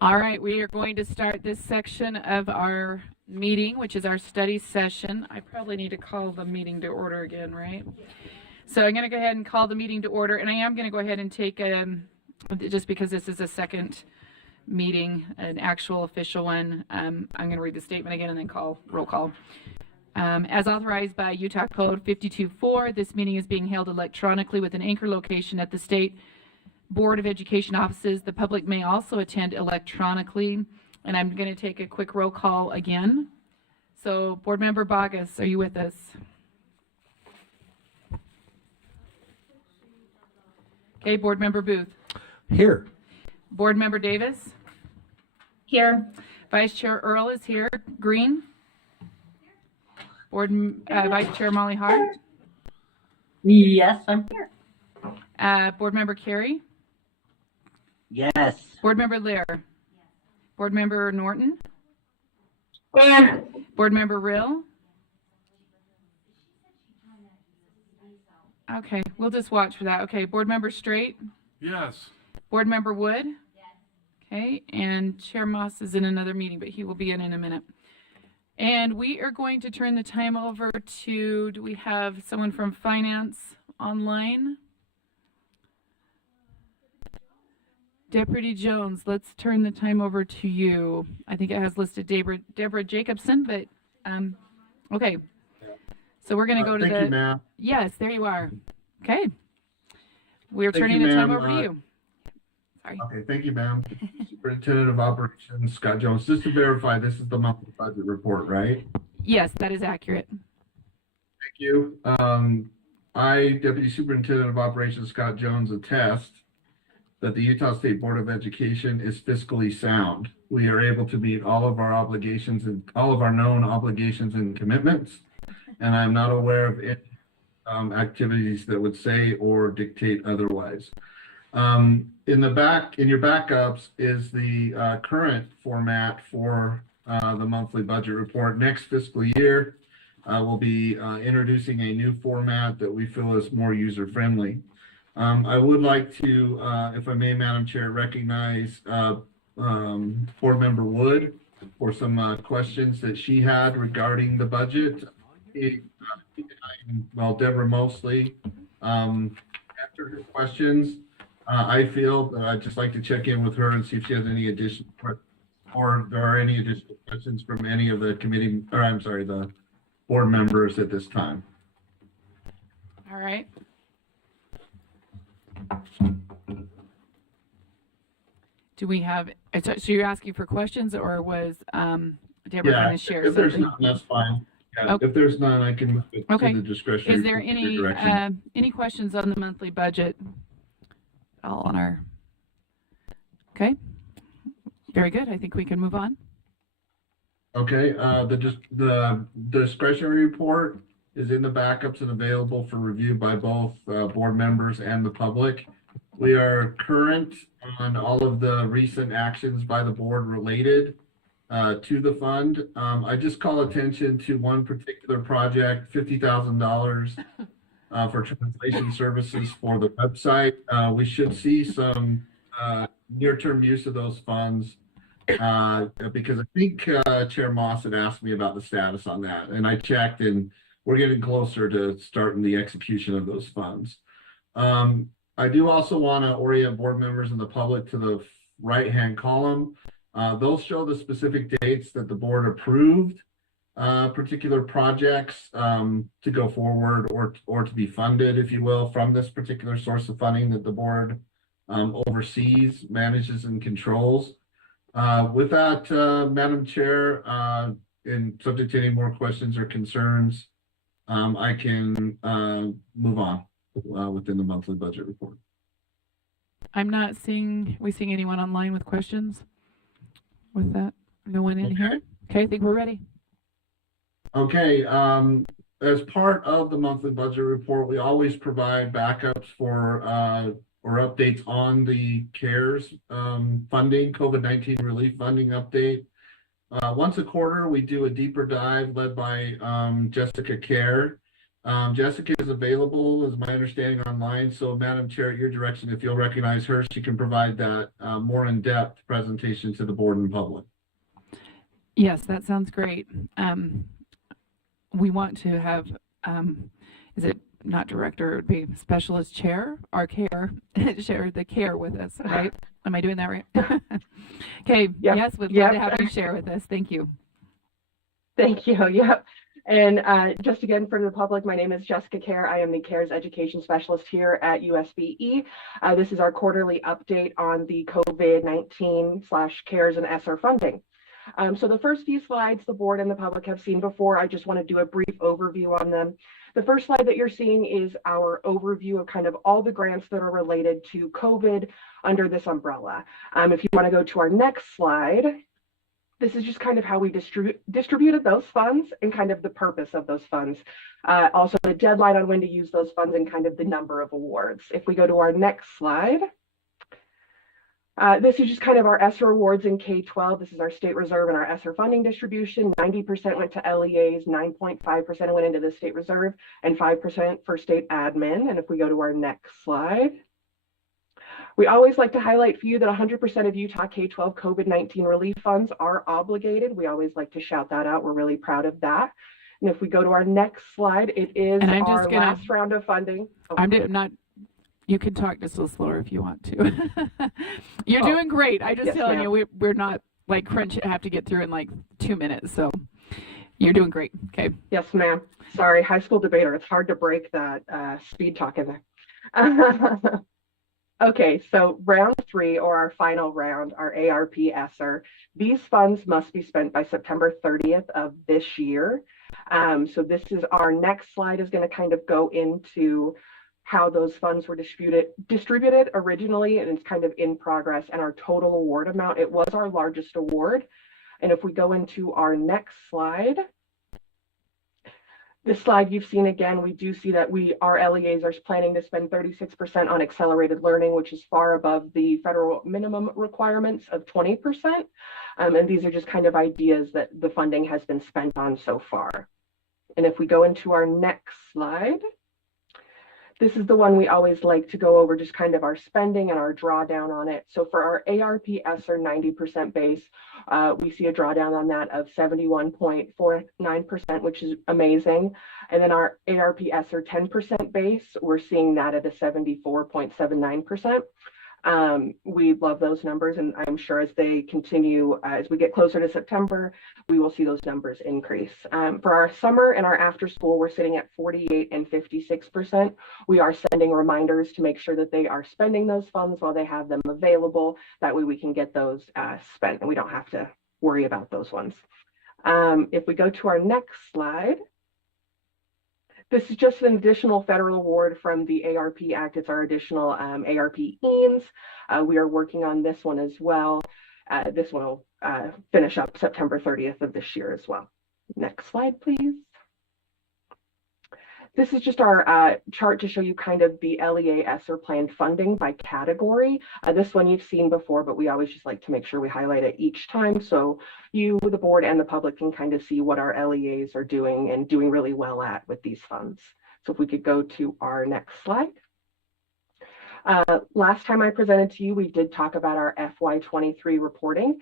All right, we are going to start this section of our meeting, which is our study session. I probably need to call the meeting to order again, right? So I'm going to go ahead and call the meeting to order, and I am going to go ahead and take, just because this is a second meeting, an actual official one, I'm going to read the statement again and then call roll call. As authorized by Utah Code 52.4, this meeting is being held electronically with an anchor location at the State Board of Education offices. The public may also attend electronically, and I'm going to take a quick roll call again. So, Board Member Bogus, are you with us? Okay, Board Member Booth. Here. Board Member Davis. Here. Vice Chair Earl is here. Green. Vice Chair Molly Hart. Yes, I'm here. Board Member Carey. Yes. Board Member Lear. Yes. Board Member Norton. Here. Board Member Rill. Okay, we'll just watch for that. Okay, Board Member Straight. Yes. Board Member Wood. Yes. Okay, and Chair Moss is in another meeting, but he will be in a minute. And we are going to turn the time over to, do we have someone from Finance online? Deputy Jones, let's turn the time over to you. I think it has listed Deborah Jacobson, but okay. So we're going to go to Thank you, ma'am. Yes, there you are. Okay. We're Thank turning you, the time ma'am. over to you. Sorry. Okay, thank you, ma'am. Superintendent of Operations, Scott Jones. Just to verify, this is the monthly budget report, right? Yes, that is accurate. Thank you. I, Deputy Superintendent of Operations, Scott Jones, attest that the Utah State Board of Education is fiscally sound. We are able to meet all of our obligations and all of our known obligations and commitments, and I'm not aware of any activities that would say or dictate otherwise. In your backups is the current format for the monthly budget report. Next fiscal year, we'll be introducing a new format that we feel is more user-friendly. I would like to, if I may, Madam Chair, recognize Board Member Wood for some questions that she had regarding the budget. Well, Deborah mostly answered her questions. I feel that I'd just like to check in with her and see if she has any additional, or there are any additional questions from any of the committee, or I'm sorry, the board members at this time. All right. Do we have, so you're asking for questions, or was Deborah going to share if something? there's none, that's fine. Yeah, Okay. if there's none, I can move it Okay. to the discretionary. Is there any questions on the monthly budget? All on our, okay, very good. I think we can move on. Okay, the discretionary report is in the backups and available for review by both board members and the public. We are current on all of the recent actions by the board related to the fund. I just call attention to one particular project, $50,000 for translation services for the website. We should see some near-term use of those funds because I think Chair Moss had asked me about the status on that, and I checked, and we're getting closer to starting the execution of those funds. I do also want to orient board members and the public to the right-hand column. Those show the specific dates that the board approved particular projects to go forward or to be funded, if you will, from this particular source of funding that the board oversees, manages, and controls. With that, Madam Chair, and subject to any more questions or concerns, I can move on within the monthly budget report. I'm not seeing anyone online with questions with that. No one in here? Okay, I think we're ready. Okay, as part of the monthly budget report, we always provide backups for or updates on the CARES funding, COVID-19 relief funding update. Once a quarter, we do a deeper dive led by Jessica Kerr Jessica is available, is my understanding, online. So Madam Chair, at your direction, if you'll recognize her, she can provide that more in-depth presentation to the board and public. Yes, that sounds great. We want to have, is it not director, it would be specialist chair, our care, share the care with us, right? Am I doing that right? Okay, Yep. yes, we'd love Yep. to have you share with us. Thank you. Thank you. Yep. And just again for the public, my name is Jessica Care. I am the CARES Education Specialist here at USBE. This is our quarterly update on the COVID-19/CARES and ESSER funding. So the first few slides the board and the public have seen before. I just want to do a brief overview on them. The first slide that you're seeing is our overview of kind of all the grants that are related to COVID under this umbrella. If you want to go to our next slide, this is just kind of how we distributed those funds and kind of the purpose of those funds. Also the deadline on when to use those funds and kind of the number of awards. If we go to our next slide, this is just kind of our ESSER awards in K-12. This is our state reserve and our ESSER funding distribution. 90% went to LEAs, 9.5% went into the state reserve, and 5% for state admin. And if we go to our next slide, we always like to highlight for you that 100% of Utah K-12 COVID-19 relief funds are obligated. We always like to shout that out. We're really proud of that. And if we go to our next slide, it is our last round of funding. Oh. I'm not. You can talk just a little slower if you want to. You're doing great. I just telling you, we're not like have to get through in like 2 minutes. So you're doing great. Okay. Yes, ma'am. Sorry, high school debater. It's hard to break that speed talk in there. Okay, so round 3, or our final round, our ARP ESSER. These funds must be spent by September 30th of this year. So this is our next slide is going to kind of go into how those funds were distributed originally, and it's kind of in progress, and our total award amount. It was our largest award. And if we go into our next slide, this slide you've seen again, we do see that our LEAs are planning to spend 36% on accelerated learning, which is far above the federal minimum requirements of 20%. And these are just kind of ideas that the funding has been spent on so far. And if we go into our next slide, this is the one we always like to go over, just kind of our spending and our drawdown on it. So for our ARP ESSER 90% base, we see a drawdown on that of 71.49%, which is amazing. And then our ARP ESSER 10% base, we're seeing that at a 74.79%. We love those numbers, and I'm sure as they continue, as we get closer to September, we will see those numbers increase. For our summer and our after school, we're sitting at 48 and 56%. We are sending reminders to make sure that they are spending those funds while they have them available. That way we can get those spent and we don't have to worry about those ones. If we go to our next slide, this is just an additional federal award from the ARP Act. It's our additional ARP EANS. We are working on this one as well. This one will finish up September 30th of this year as well. Next slide, please. This is just our chart to show you kind of the LEA ESSER planned funding by category. This one you've seen before, but we always just like to make sure we highlight it each time so you, the board, and the public can kind of see what our LEAs are doing and doing really well at with these funds. So if we could go to our next slide. Last time I presented to you, we did talk about our FY23 reporting.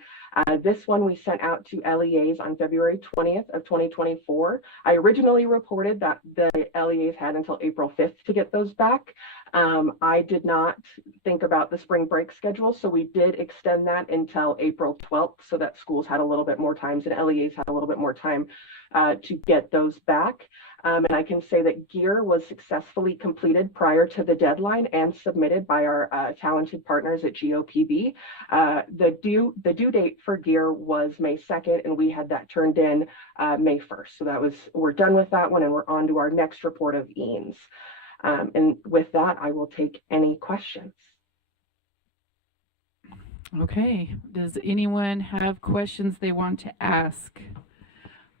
This one we sent out to LEAs on February 20th of 2024. I originally reported that the LEAs had until April 5th to get those back. I did not think about the spring break schedule, so we did extend that until April 12th so that schools had a little bit more time and LEAs had a little bit more time to get those back. And I can say that GEAR was successfully completed prior to the deadline and submitted by our talented partners at GOPB. The due date for GEAR was May 2nd, and we had that turned in May 1st. So we're done with that one, and we're on to our next report of EANS. And with that, I will take any questions. Okay. Does anyone have questions they want to ask?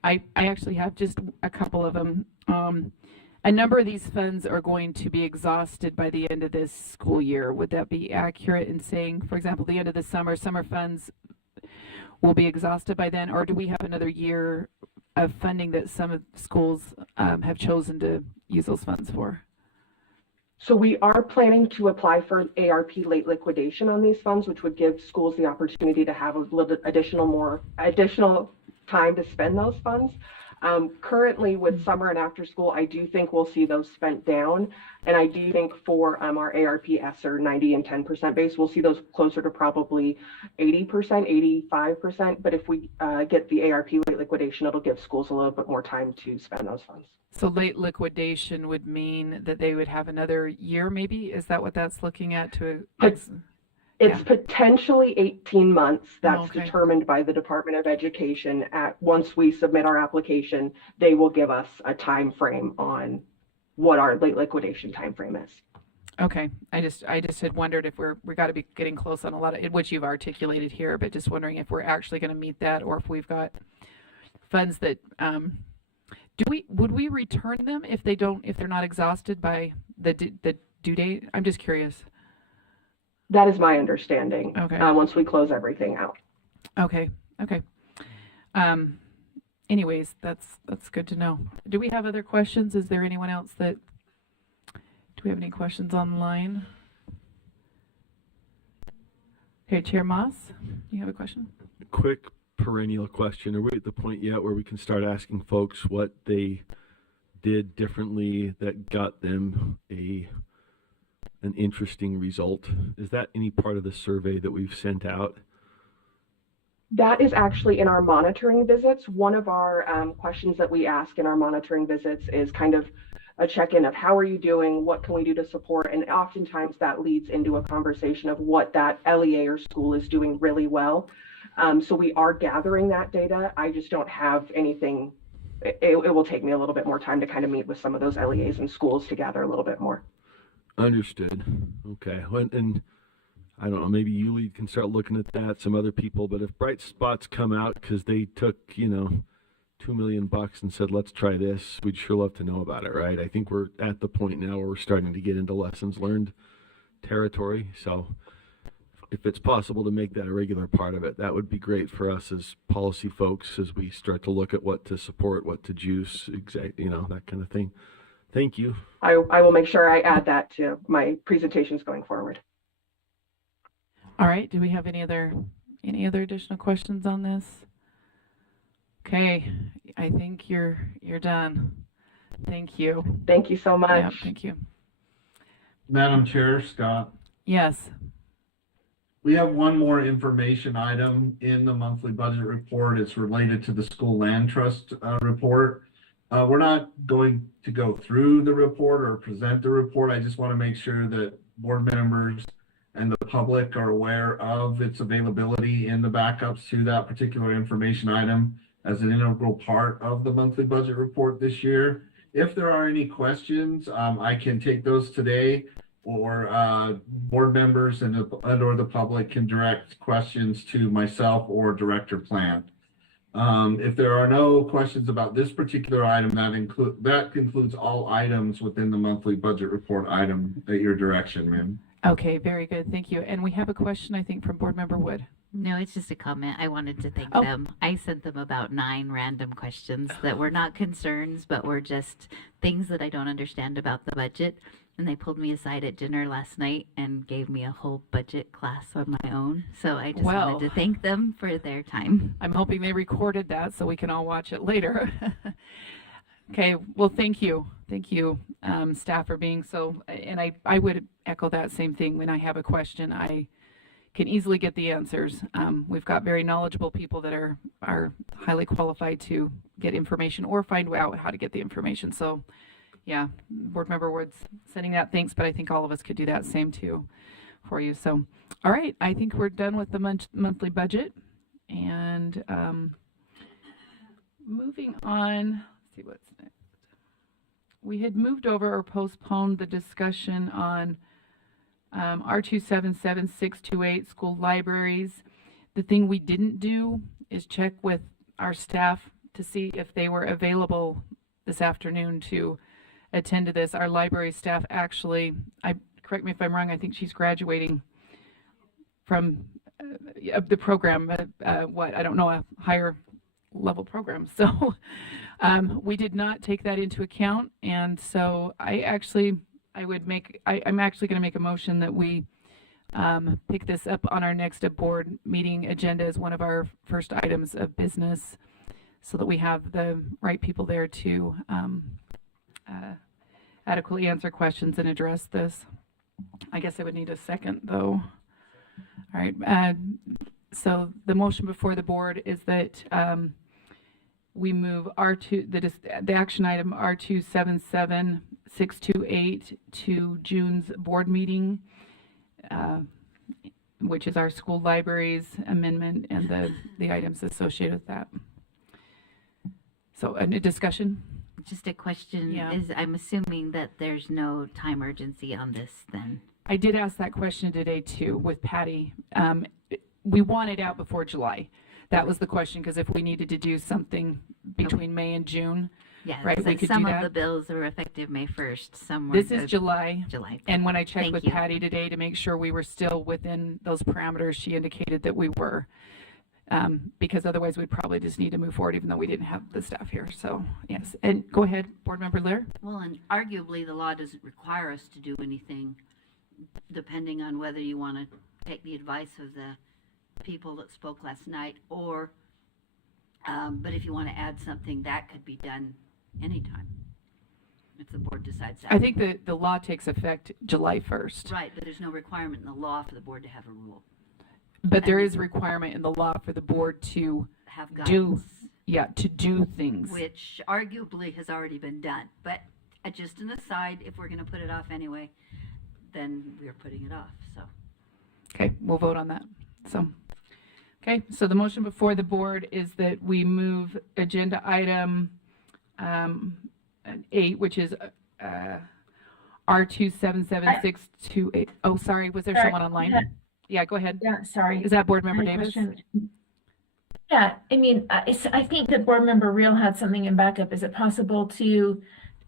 I actually have just a couple of them. A number of these funds are going to be exhausted by the end of this school year. Would that be accurate in saying, for example, the end of the summer funds will be exhausted by then, or do we have another year of funding that some of schools have chosen to use those funds for? So we are planning to apply for ARP late liquidation on these funds, which would give schools the opportunity to have a little additional time to spend those funds. Currently with summer and after school, I do think we'll see those spent down. And I do think for our ARP ESSER 90 and 10% base, we'll see those closer to probably 80%, 85%. But if we get the ARP late liquidation, it'll give schools a little bit more time to spend those funds. So late liquidation would mean that they would have another year, maybe? Is that what that's looking at? It's potentially 18 months. That's okay. determined by the Department of Education. Once we submit our application, they will give us a time frame on what our late liquidation time frame is. Okay, I just had wondered if we got to be getting close on a lot of which you've articulated here, but just wondering if we're actually going to meet that, or if we've got funds that would we return them if they're not exhausted by the due date? I'm just curious. That is my understanding. Okay. Once we close everything out. Okay. Anyways, that's good to know. Do we have other questions? Is there anyone else do we have any questions online? Okay, Chair Moss, you have a question? Quick perennial question. Are we at the point yet where we can start asking folks what they did differently that got them an interesting result? Is that any part of the survey that we've sent out? That is actually in our monitoring visits. One of our questions that we ask in our monitoring visits is kind of a check-in of how are you doing? What can we do to support? And oftentimes that leads into a conversation of what that LEA or school is doing really well. So we are gathering that data. I just don't have anything. It will take me a little bit more time to kind of meet with some of those LEAs and schools to gather a little bit more. Understood. Okay. And I don't know, maybe you can start looking at that, some other people, but if Bright Spots come out because they took, $2 million and said, let's try this, we'd sure love to know about it, right? I think we're at the point now where we're starting to get into lessons learned territory. So if it's possible to make that a regular part of it, that would be great for us as policy folks as we start to look at what to support, what to juice, that kind of thing. Thank you. I will make sure I add that to my presentations going forward. All right. Do we have any other additional questions on this? Okay. I think you're done. Thank you. Thank you so much. Yeah, thank you. Madam Chair, Scott. Yes. We have one more information item in the monthly budget report. It's related to the school land trust report. We're not going to go through the report or present the report. I just want to make sure that board members and the public are aware of its availability in the backups to that particular information item as an integral part of the monthly budget report this year. If there are any questions, I can take those today, or board members and or the public can direct questions to myself or Director Plant. If there are no questions about this particular item, that concludes all items within the monthly budget report item at your direction, ma'am. Okay, very good. Thank you. And we have a question, I think, from Board Member Wood. No, it's just a comment. I wanted to thank them. I sent them about 9 random questions that were not concerns, but were just things that I don't understand about the budget. And they pulled me aside at dinner last night and gave me a whole budget class on my own. So I just wanted to thank them for their time. I'm hoping they recorded that so we can all watch it later. Okay, well, thank you. Thank you, staff, for being so, and I would echo that same thing. When I have a question, I can easily get the answers. We've got very knowledgeable people that are highly qualified to get information or find out how to get the information. So yeah, Board Member Woods sending that thanks, but I think all of us could do that same too for you. So, all right, I think we're done with the monthly budget, and moving on, let's see what's next. We had moved over or postponed the discussion on R277628 school libraries. The thing we didn't do is check with our staff to see if they were available this afternoon to attend to this. Our library staff actually, correct me if I'm wrong, I think she's graduating from the program, I don't know, a higher level program. So we did not take that into account. And so I'm actually going to make a motion that we pick this up on our next board meeting agenda as one of our first items of business, so that we have the right people there to adequately answer questions and address this. I guess I would need a second, though. All right. So the motion before the board is that we move the action item R277628 to June's board meeting, which is our school libraries amendment and the items associated with that. So a discussion? Just a question. Yeah. I'm assuming that there's no time urgency on this then. I did ask that question today too with Patty. We want it out before July. That was the question, because if we needed to do something between May and June, Yeah, right, we like could some do of that. the bills are effective May 1st. Some were This is July. July. And when I checked Thank with you. Patty today to make sure we were still within those parameters, she indicated that we were. Because otherwise we'd probably just need to move forward, even though we didn't have the staff here. So yes, and go ahead, Board Member Lear. Well, and arguably the law doesn't require us to do anything, depending on whether you want to take the advice of the people that spoke last night, or, but if you want to add something, that could be done anytime, if the board decides that. I think that the law takes effect July 1st. Right, but there's no requirement in the law for the board to have a rule, But there is a requirement in the law for the board to have do, guidance, to do things. which arguably has already been done. But just an aside, if we're going to put it off anyway, then we're putting it off, so. Okay, we'll vote on that. So, okay, so the motion before the board is that we move agenda item 8, which is R277628. Oh, sorry, was there Sorry, someone online? yeah. Yeah, go ahead. Yeah, sorry. Is that Board Member I had a Davis? question. Yeah, I mean, I think that Board Member Real had something in backup. Is it possible to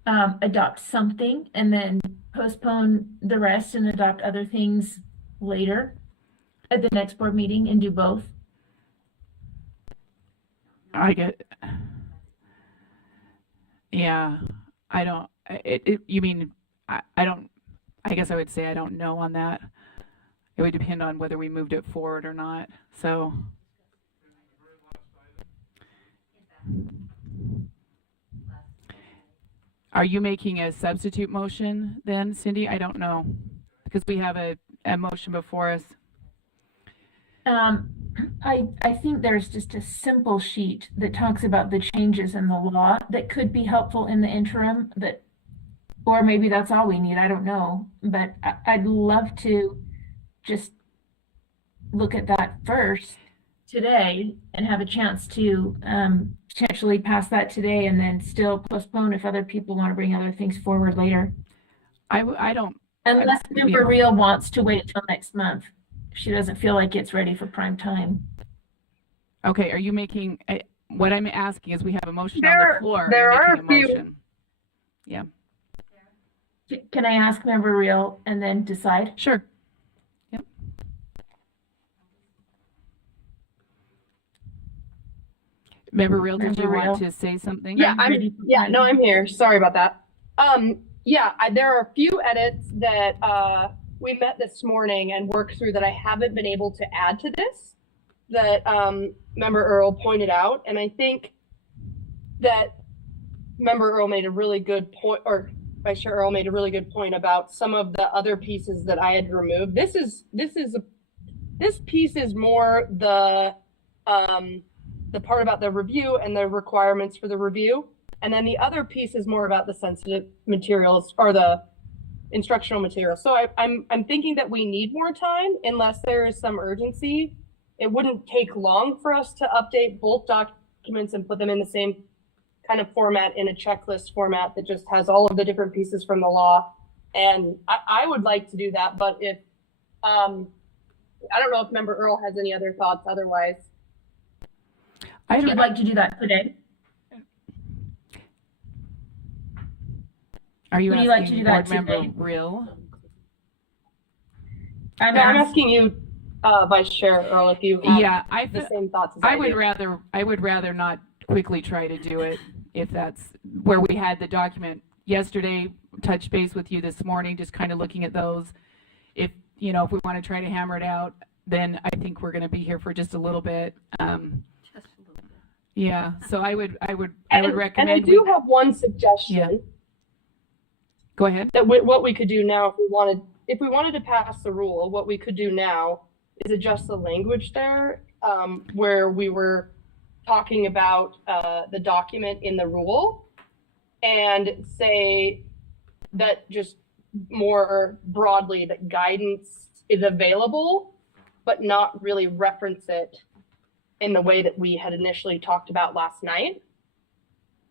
adopt something and then postpone the rest and adopt other things later at the next board meeting and do both? I get. Yeah, I don't. You mean I don't. I guess I would say I don't know on that. It would depend on whether we moved it forward or not. So. Are you making a substitute motion then, Cindy? I don't know, because we have a motion before us. I think there's just a simple sheet that talks about the changes in the law that could be helpful in the interim, that, or maybe that's all we need, I don't know. But I'd love to just look at that first today and have a chance to potentially pass that today and then still postpone if other people want to bring other things forward later. I don't. Unless Member Real wants to wait till next month. She doesn't feel like it's ready for prime time. Okay, are you making, what I'm asking is we have a motion on the floor. there You're are making a few- motion. Yeah, Can I ask Member Real and then decide? sure. Yep. Member Real, did you Member want Real. to say something? Yeah, I'm here. Sorry about that. There are a few edits that we met this morning and worked through that I haven't been able to add to this, that Member Earl pointed out. And I think that Member Earl made a really good point, or Vice Chair Earl made a really good point about some of the other pieces that I had removed. This piece is more the part about the review and the requirements for the review. And then the other piece is more about the sensitive materials or the instructional materials. So I'm thinking that we need more time unless there is some urgency. It wouldn't take long for us to update both documents and put them in the same kind of format, in a checklist format that just has all of the different pieces from the law. And I would like to do that, but if, I don't know if Member Earl has any other thoughts otherwise. You'd like to do that today? Are you Would you asking like to do that Board Member today? Real? I'm I'm asking, asking you, Vice Chair Earl, if you have Yeah, the same thoughts as I I would do. rather not quickly try to do it if that's where we had the document yesterday, touch base with you this morning, just kind of looking at those. If, you know, if we want to try to hammer it out, then I think we're going to be here for just a little bit. Just a little bit. Yeah, so I would recommend. And I do have one suggestion. Yeah. Go ahead. That what we could do now, if we wanted to pass the rule, what we could do now is adjust the language there, where we were talking about the document in the rule, and say that just more broadly that guidance is available, but not really reference it in the way that we had initially talked about last night.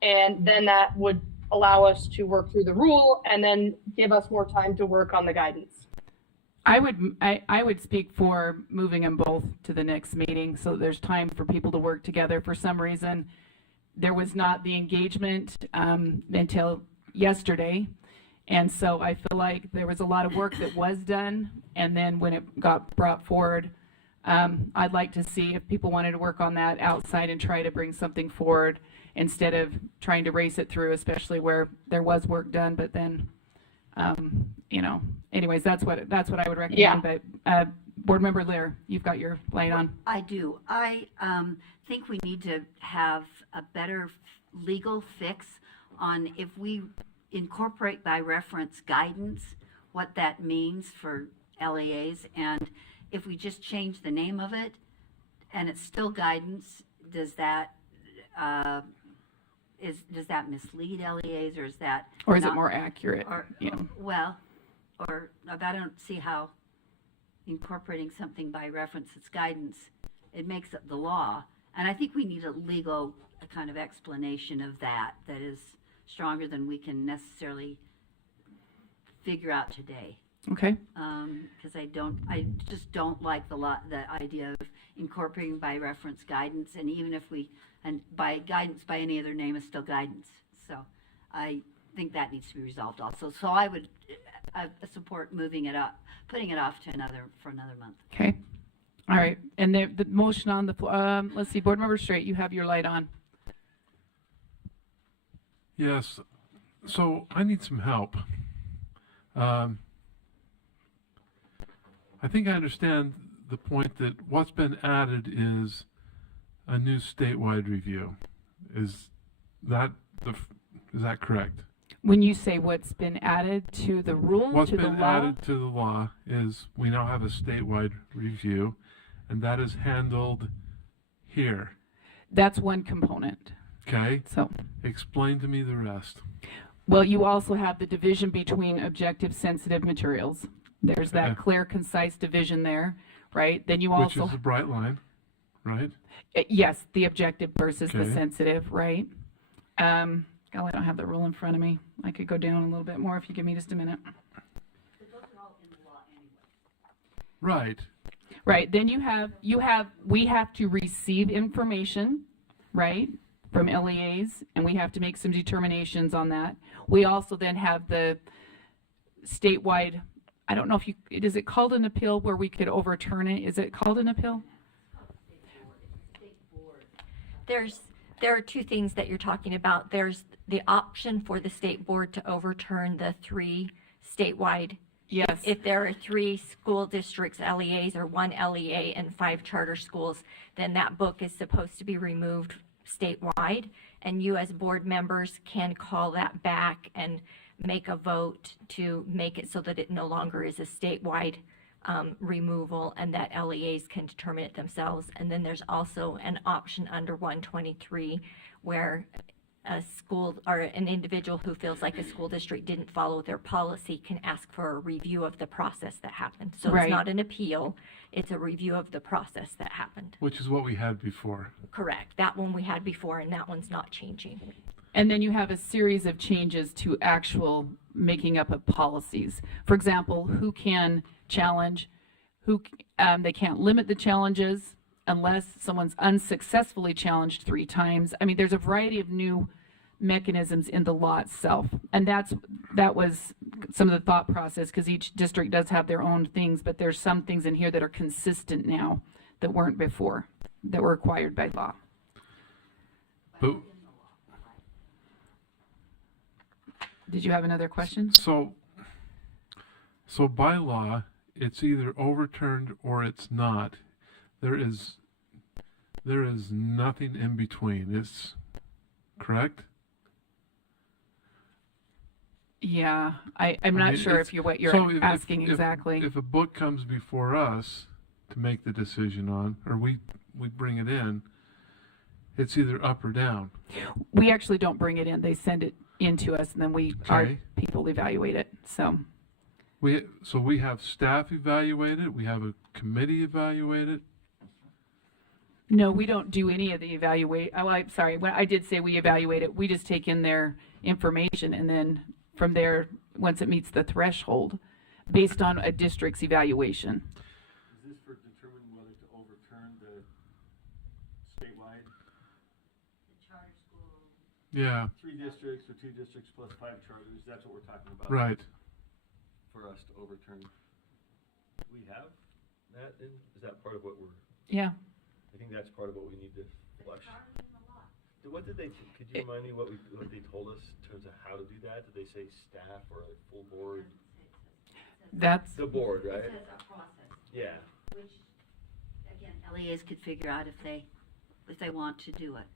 And then that would allow us to work through the rule and then give us more time to work on the guidance. I would speak for moving them both to the next meeting so that there's time for people to work together. For some reason, there was not the engagement until yesterday. And so I feel like there was a lot of work that was done. And then when it got brought forward, I'd like to see if people wanted to work on that outside and try to bring something forward instead of trying to race it through, especially where there was work done. But then, you know, anyways, that's what I would recommend. Yeah. But Board Member Lear, you've got your light on. I do. I think we need to have a better legal fix on if we incorporate by reference guidance, what that means for LEAs, and if we just change the name of it and it's still guidance, does that mislead LEAs, or is that Or is not, it more accurate? or, Yeah. well, or I don't see how incorporating something by reference as guidance, it makes it the law. And I think we need a legal kind of explanation of that is stronger than we can necessarily figure out today. Okay. Because I just don't like the idea of incorporating by reference guidance, and even if and by guidance by any other name is still guidance. So I think that needs to be resolved also. So I would support moving it up, putting it off to for another month. Okay. All right. And the motion on the floor, let's see, Board Member Straight, you have your light on. Yes. So I need some help. I think I understand the point that what's been added is a new statewide review. Is that correct? When you say what's been added to the rule, What's to the been law? added to the law is we now have a statewide review, and that is handled here. That's one component. Okay? So, Explain to me the rest. well, you also have the division between objective sensitive materials. There's that Okay. clear, concise division there, right? Then you Which also is a bright line, right? yes, the objective versus the Okay. sensitive, right? Golly, I don't have the rule in front of me. I could go down a little bit more if you give me just a minute. Right. Right. Then we have to receive information, right, from LEAs, and we have to make some determinations on that. We also then have the statewide, I don't know if is it called an appeal where we could overturn it? Is it called an appeal? There are two things that you're talking about. There's the option for the state board to overturn the 3 statewide. Yes. If there are 3 school districts, LEAs, or 1 LEA and 5 charter schools, then that book is supposed to be removed statewide, and you as board members can call that back and make a vote to make it so that it no longer is a statewide removal, and that LEAs can determine it themselves. And then there's also an option under 123 where a school or an individual who feels like a school district didn't follow their policy can ask for a review of the process that happened. So Right. It's not an appeal, it's a review of the process that happened. Which is what we had before. Correct. That one we had before, and that one's not changing. And then you have a series of changes to actual making up of policies. For example, who can challenge, they can't limit the challenges unless someone's unsuccessfully challenged 3 times. I mean, there's a variety of new mechanisms in the law itself. And that was some of the thought process, because each district does have their own things, but there's some things in here that are consistent now that weren't before, that were required by law. But Did you have another question? so by law, it's either overturned or it's not. There is nothing in between. It's correct? Yeah, I'm not mean, sure it's- if you're what you're so if- asking if- exactly. If a book comes before us to make the decision on, or we bring it in, it's either up or down. We actually don't bring it in. They send it in to us, and then our Okay. people evaluate it. So We have staff evaluate it, we have a committee evaluate it. no, we don't do any of the evaluate. Oh, I'm sorry. When I did say we evaluate it, we just take in their information, and then from there, once it meets the threshold, based on a district's evaluation. Is this for determining whether to overturn the statewide? Yeah, 3 districts or 2 districts plus 5 charters, that's what we're talking about. right. For us to overturn. Do we have that in, is that part of what we're, Yeah. I think that's part of what we need to flush. What did they, could you remind me what they told us in terms of how to do that? Did they say staff or a full board? That's The board, right? It says a process, Yeah. which, again, LEAs could figure out if they want to do it.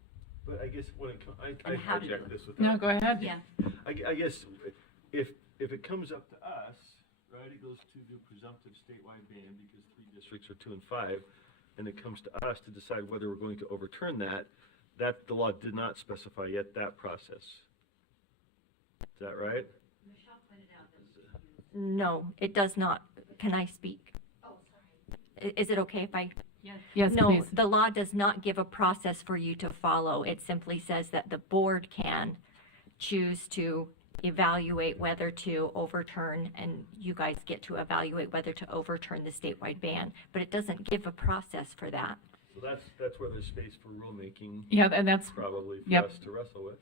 But I guess when it I And how to do hijacked it. this without. no. Go ahead. Yeah. I guess if it comes up to us, right, it goes to the presumptive statewide ban because 3 districts are 2 and 5, and it comes to us to decide whether we're going to overturn that the law did not specify yet that process. Is that right? No, it does not. Can I speak? Is it okay if I? Yes, No, please. the law does not give a process for you to follow. It simply says that the board can choose to evaluate whether to overturn, and you guys get to evaluate whether to overturn the statewide ban, but it doesn't give a process for that. So that's where there's space for rulemaking, Yeah, and that's probably for Yep. us to wrestle with.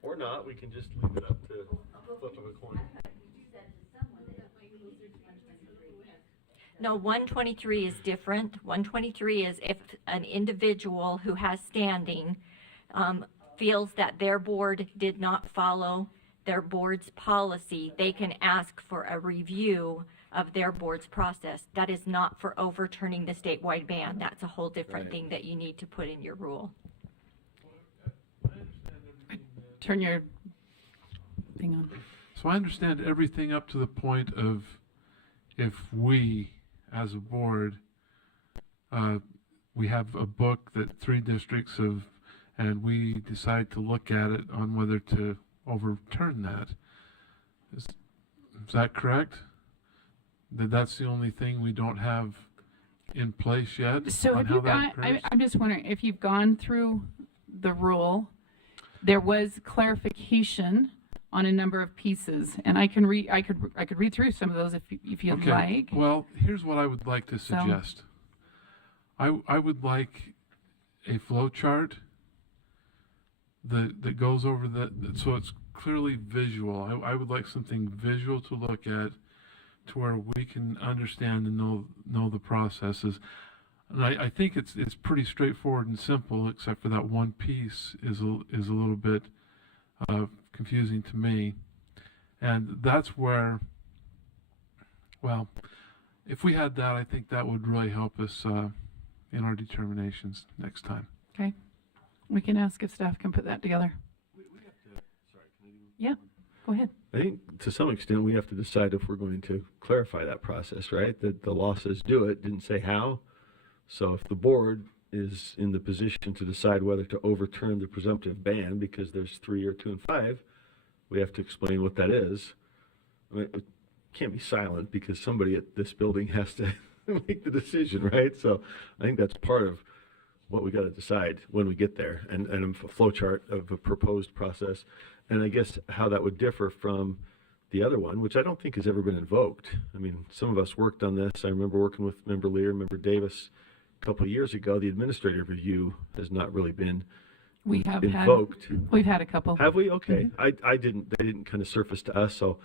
Or not, we can just leave it up to flip of a coin. No, 123 is different. 123 is if an individual who has standing feels that their board did not follow their board's policy, they can ask for a review of their board's process. That is not for overturning the statewide ban. That's a whole different Right. thing that you need to put in your rule. turn your thing on. So I understand everything up to the point of if we, as a board, we have a book that 3 districts have, and we decide to look at it on whether to overturn that. Is that correct? That's the only thing we don't have in place yet? So on have how you that gone, occurs? I'm just wondering if you've gone through the rule. There was clarification on a number of pieces, and I could read through some of those if you'd Okay. like. Well, here's what I would like to So- suggest. I would like a flow chart that goes over so it's clearly visual. I would like something visual to look at to where we can understand and know the processes. And I think it's pretty straightforward and simple, except for that one piece is a little bit confusing to me. And that's where, well, if we had that, I think that would really help us in our determinations next time. Okay. We can ask if staff can put that together. We have to, sorry, can I do? Yeah, go ahead. I think to some extent we have to decide if we're going to clarify that process, right? That the law says do it, didn't say how. So if the board is in the position to decide whether to overturn the presumptive ban because there's 3 or 2 and 5, we have to explain what that is. I mean, it can't be silent because somebody at this building has to make the decision, right? So I think that's part of what we got to decide when we get there, and a flow chart of a proposed process, and I guess how that would differ from the other one, which I don't think has ever been invoked. I mean, some of us worked on this. I remember working with Member Lear, Member Davis a couple of years ago. The administrative review has not really been We have invoked. we've had a couple. Have we? Okay. They didn't kind of surface to us, so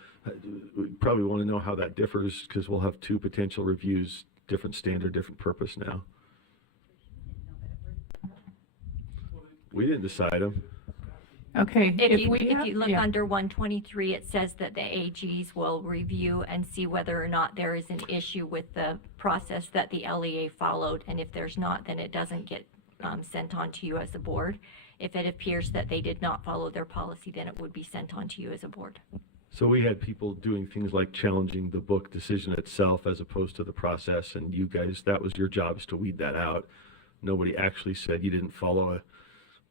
we probably want to know how that differs because we'll have 2 potential reviews, different standard, different purpose now. We didn't decide them. Okay, If you have- look yeah. under 123, it says that the AGs will review and see whether or not there is an issue with the process that the LEA followed. And if there's not, then it doesn't get sent on to you as a board. If it appears that they did not follow their policy, then it would be sent on to you as a board. So we had people doing things like challenging the book decision itself as opposed to the process, and you guys, that was your job, is to weed that out. Nobody actually said you didn't follow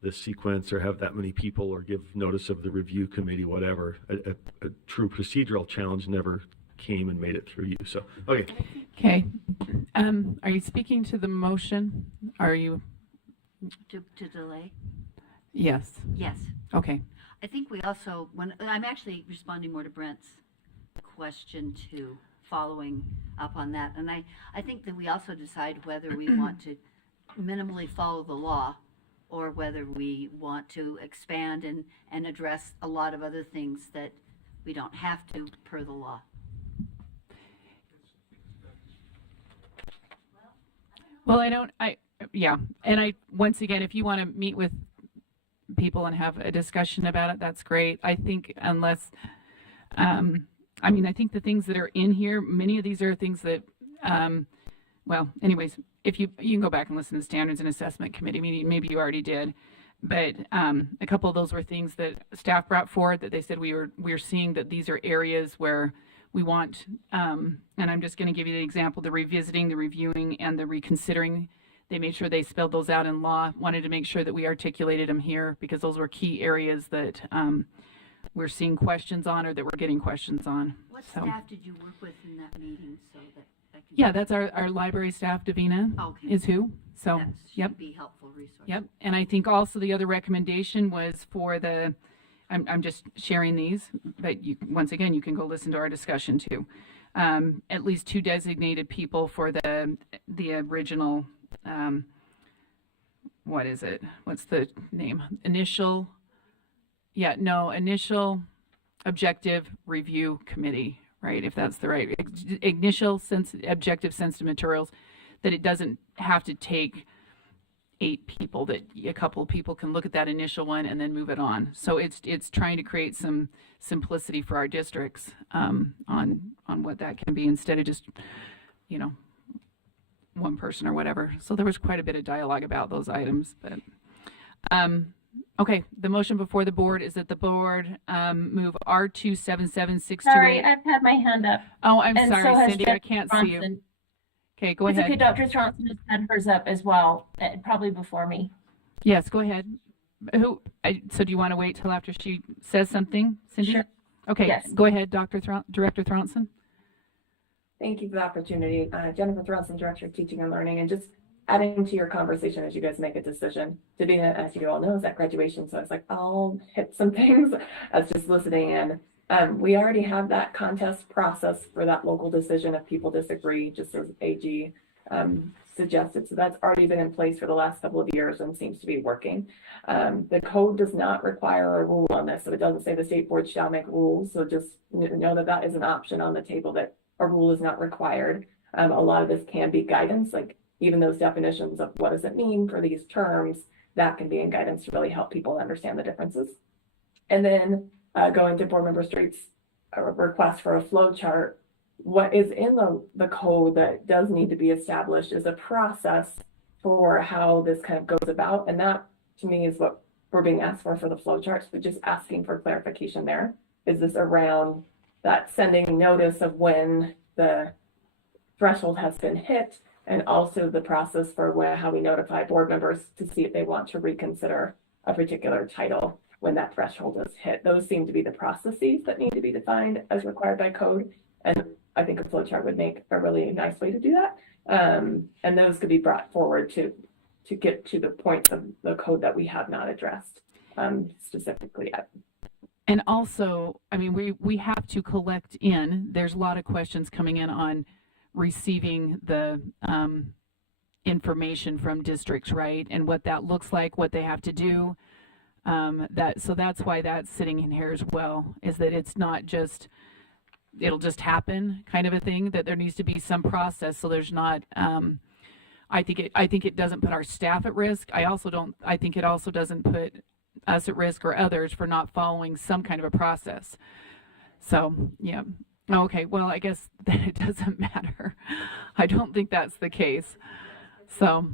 this sequence or have that many people or give notice of the review committee, whatever. A true procedural challenge never came and made it through you. So, okay. Okay. Are you speaking to the motion? Are you? To delay? Yes. Yes. Okay. I think we also, when I'm actually responding more to Brent's question too, following up on that. And I think that we also decide whether we want to minimally follow the law or whether we want to expand and address a lot of other things that we don't have to per the law. Well, yeah. And once again, if you want to meet with people and have a discussion about it, that's great. I think unless, I think the things that are in here, many of these are things that, well, anyways, if you can go back and listen to the Standards and Assessment Committee meeting, maybe you already did, but a couple of those were things that staff brought forward that they said we're seeing that these are areas where we want, and I'm just going to give you the example, the revisiting, the reviewing, and the reconsidering. They made sure they spelled those out in law, wanted to make sure that we articulated them here because those were key areas that we're seeing questions on or that we're getting questions on. What staff did you work with in that meeting so that I can... Yeah, that's our library staff, Davina, is who. So, that yep. should be helpful resource. Yep. And I think also the other recommendation was for the, I'm just sharing these, but once again, you can go listen to our discussion too. At least 2 designated people for the original, what is it? What's the name? Initial Objective Review Committee, right? If that's the right, objective sensitive materials, that it doesn't have to take 8 people, that a couple of people can look at that initial one and then move it on. So it's trying to create some simplicity for our districts on what that can be instead of just, one person or whatever. So there was quite a bit of dialogue about those items, but okay. The motion before the board is that the board move R277628. Sorry, I've had my hand up. Oh, I'm And sorry, so has Cindy. I can't see you. Johnson. Okay, go It's ahead. okay, Dr. Johnson has had hers up as well, probably before me. Yes, go ahead. So do you want to wait till after she says something, Cindy? Sure. Okay, Yes. Go ahead, Director Thronson. Thank you for the opportunity. Jennifer Thronson, Director of Teaching and Learning, and just adding to your conversation as you guys make a decision. Davina, as you all know, is at graduation, so I was like, I'll hit some things as just listening in. We already have that contest process for that local decision if people disagree, just as AG suggested. So that's already been in place for the last couple of years and seems to be working. The code does not require a rule on this, so it doesn't say the state board shall make rules. So just know that that is an option on the table, that a rule is not required. A lot of this can be guidance, like even those definitions of what does it mean for these terms, that can be in guidance to really help people understand the differences. And then going to board member Street's request for a flow chart, what is in the code that does need to be established is a process for how this kind of goes about. And that to me is what we're being asked for the flow charts, but just asking for clarification there. Is this around that sending notice of when the threshold has been hit, and also the process for how we notify board members to see if they want to reconsider a particular title when that threshold is hit. Those seem to be the processes that need to be defined as required by code. And I think a flowchart would make a really nice way to do that. And those could be brought forward to get to the points of the code that we have not addressed specifically yet. And also, we have to collect in, there's a lot of questions coming in on receiving the information from districts, right? And what that looks like, what they have to do. So that's why that's sitting in here as well, is that it's not just, it'll just happen kind of a thing, that there needs to be some process. So there's not I think it doesn't put our staff at risk. I think it also doesn't put us at risk or others for not following some kind of a process. So, yeah. Okay, well, I guess then it doesn't matter. I don't think that's the case. So,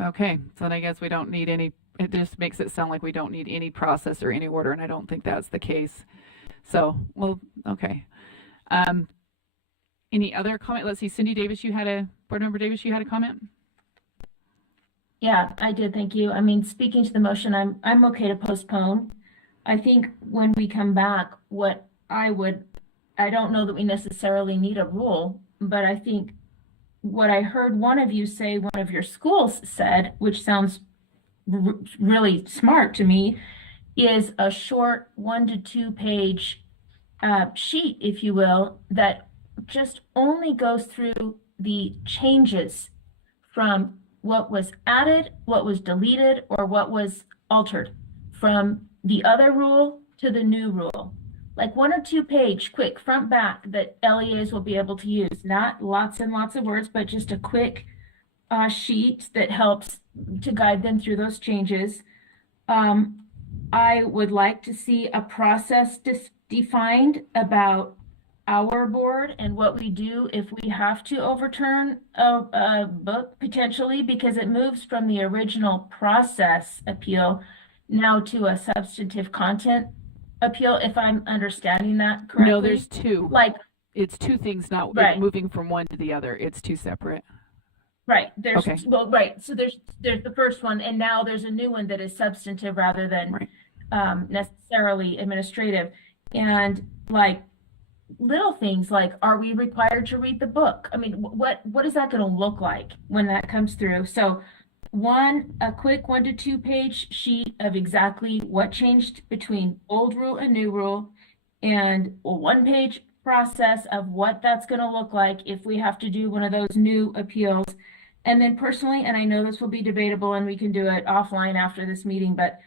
okay, so then I guess we don't need any, it just makes it sound like we don't need any process or any order, and I don't think that's the case. So, well, okay. Any other comment? Let's see, Cindy Davis, Board Member Davis, you had a comment? Yeah, I did, thank you. I mean, speaking to the motion, I'm okay to postpone. I think when we come back, I don't know that we necessarily need a rule, but I think what I heard one of you say, one of your schools said, which sounds really smart to me, is a short 1 to 2 page sheet, if you will, that just only goes through the changes from what was added, what was deleted, or what was altered from the other rule to the new rule. Like 1 or 2 page, quick front back that LEAs will be able to use. Not lots and lots of words, but just a quick sheet that helps to guide them through those changes. I would like to see a process defined about our board and what we do if we have to overturn a book potentially, because it moves from the original process appeal now to a substantive content appeal, if I'm understanding that correctly. No, there's two. Like, it's two things, not right. moving from one to the other. It's two separate. Right. There's okay. Well, right. So there's the first one, and now there's a new one that is substantive rather than right. Necessarily administrative. And like little things like, are we required to read the book? I mean, what is that going to look like when that comes through? So a quick 1 to 2 page sheet of exactly what changed between old rule and new rule, and a 1 page process of what that's going to look like if we have to do one of those new appeals. And then personally, and I know this will be debatable and we can do it offline after this meeting, but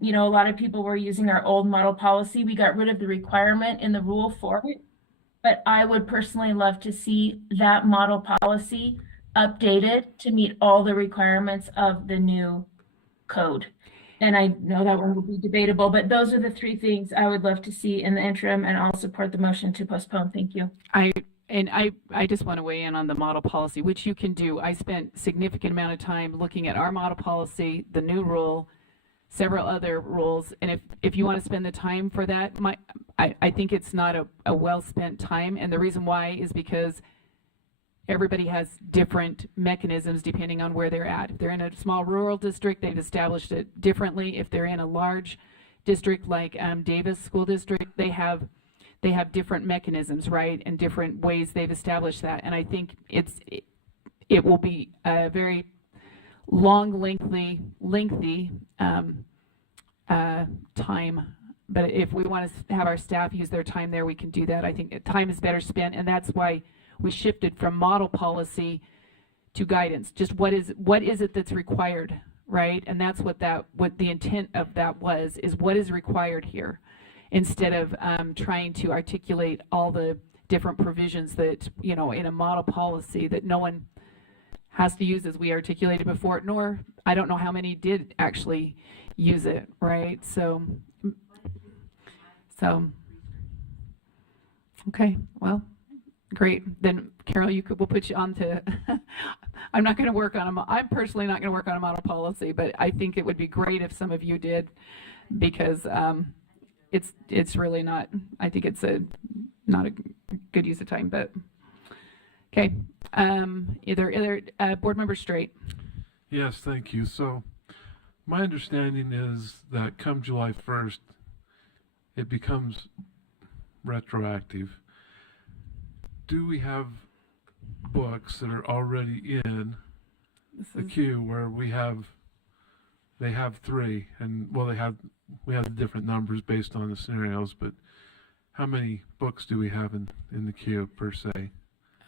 you know, a lot of people were using our old model policy. We got rid of the requirement in the rule for it, but I would personally love to see that model policy updated to meet all the requirements of the new code. And I know that one will be debatable, but those are the 3 things I would love to see in the interim, and I'll support the motion to postpone. Thank you. I just want to weigh in on the model policy, which you can do. I spent significant amount of time looking at our model policy, the new rule, several other rules, and if you want to spend the time for that, I think it's not a well-spent time, and the reason why is because everybody has different mechanisms depending on where they're at. If they're in a small rural district, they've established it differently. If they're in a large district like Davis School District, they have different mechanisms, right, and different ways they've established that. And I think it will be a very long, lengthy time. But if we want to have our staff use their time there, we can do that. I think time is better spent, and that's why we shifted from model policy to guidance. Just what is it that's required, right? And that's what the intent of that was, is what is required here, instead of trying to articulate all the different provisions that, you know, in a model policy that no one has to use as we articulated before, nor I don't know how many did actually use it, right? So okay, well, great. Then Carol, we'll put you on to, I'm personally not going to work on a model policy, but I think it would be great if some of you did, because it's really not, I think it's not a good use of time, but okay. Either Board Member Straight. Yes, thank you. So my understanding is that come July 1st, it becomes retroactive. Do we have books that are already in the queue where they have 3, and well, we have different numbers based on the scenarios, but how many books do we have in the queue per se?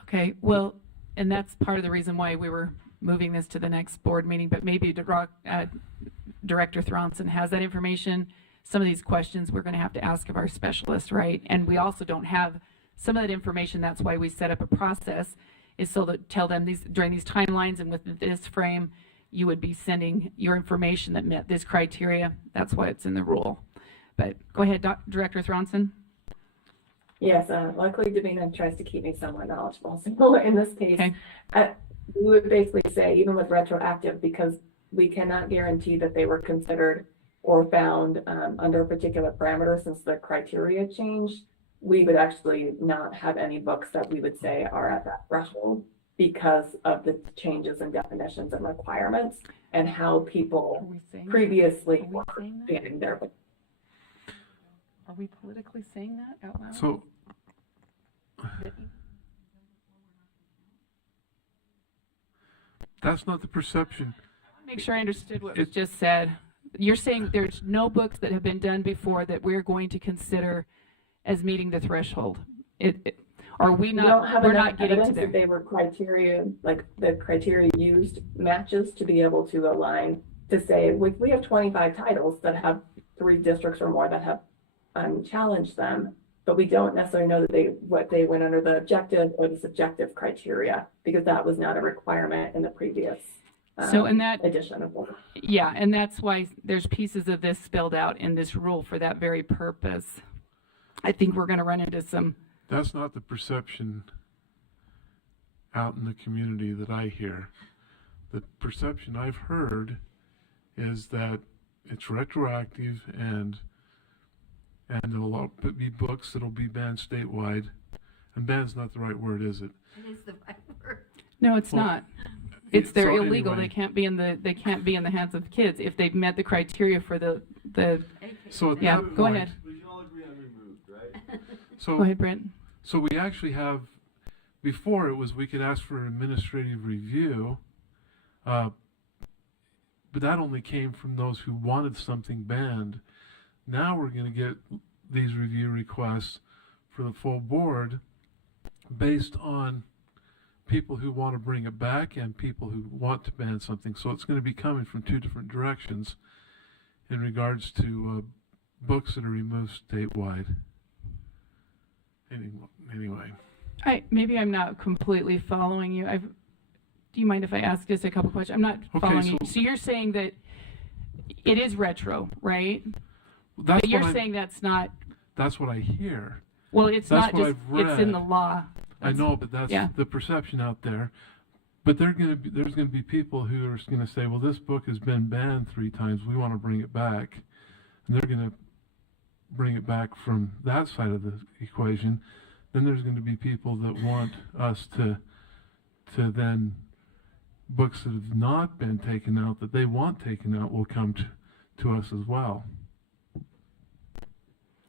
Okay, well, and that's part of the reason why we were moving this to the next board meeting, but maybe Director Thronson has that information. Some of these questions we're going to have to ask of our specialist, right? And we also don't have some of that information. That's why we set up a process, is so that tell them during these timelines and within this frame, you would be sending your information that met this criteria. That's why it's in the rule. But go ahead, Director Thronson. Yes, luckily Davina tries to keep me somewhat knowledgeable. So in this case, we would basically say, even with retroactive, because we cannot guarantee that they were considered or found under a particular parameter since the criteria changed, we would actually not have any books that we would say are at that threshold because of the changes in definitions and requirements and how people previously were banning their books. Are we politically saying that out loud? So, that's not the perception. Make sure I understood what was just said. You're saying there's no books that have been done before that we're going to consider as meeting the threshold. Are we not? We don't have we're enough not getting evidence to there. that they were criteria, like the criteria used matches to be able to align to say we have 25 titles that have 3 districts or more that have challenged them, but we don't necessarily know that what they went under the objective or the subjective criteria because that was not a requirement in the previous So in that edition of book. Yeah, and that's why there's pieces of this spelled out in this rule for that very purpose. I think we're going to run into some. That's not the perception out in the community that I hear. The perception I've heard is that it's retroactive and there'll be books that'll be banned statewide. And banned's not the right word, is it? It is the right word. No, it's not. They're so illegal. anyway. They can't be in the hands of kids if they've met the criteria for the. So at Yeah, that go point, ahead. We can all agree on removed, right? So, Go ahead, Brent. So we actually have, before it was we could ask for an administrative review, but that only came from those who wanted something banned. Now we're going to get these review requests for the full board based on people who want to bring it back and people who want to ban something. So it's going to be coming from 2 different directions in regards to books that are removed statewide. Anyway. Maybe I'm not completely following you. Do you mind if I ask just a couple questions? I'm not following you. So you're saying that it is retro, right? But you're saying that's not. That's what I hear. Well, it's that's not just. It's in the law. I know, but that's the perception out there. But there's going to be people who are going to say, well, this book has been banned 3 times. We want to bring it back. And they're going to bring it back from that side of the equation. Then there's going to be people that want us to then, books that have not been taken out, that they want taken out, will come to us as well.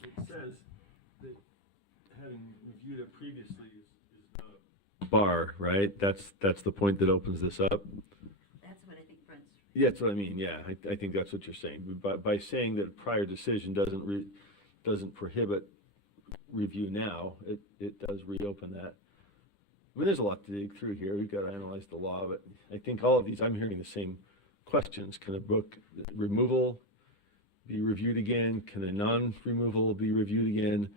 It says that having reviewed it previously is not a bar, right? That's the point that opens this up. That's what I think Brent's. Yeah, that's what I mean. Yeah, I think that's what you're saying. By saying that a prior decision doesn't prohibit review now, it does reopen that. I mean, there's a lot to dig through here. We've got to analyze the law, but I think all of these, I'm hearing the same questions. Can a book removal be reviewed again? Can a non-removal be reviewed again?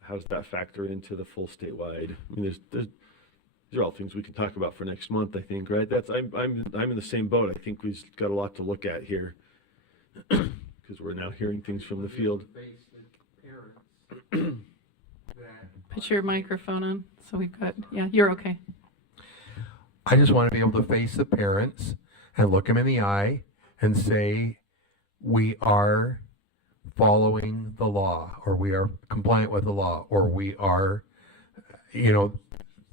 How does that factor into the full statewide? I mean, these are all things we can talk about for next month, I think, right? I'm in the same boat. I think we've got a lot to look at here because we're now hearing things from the field. Put your microphone on, so we've got. Yeah, you're okay. I just want to be able to face the parents and look them in the eye and say, we are following the law, or we are compliant with the law, or we are,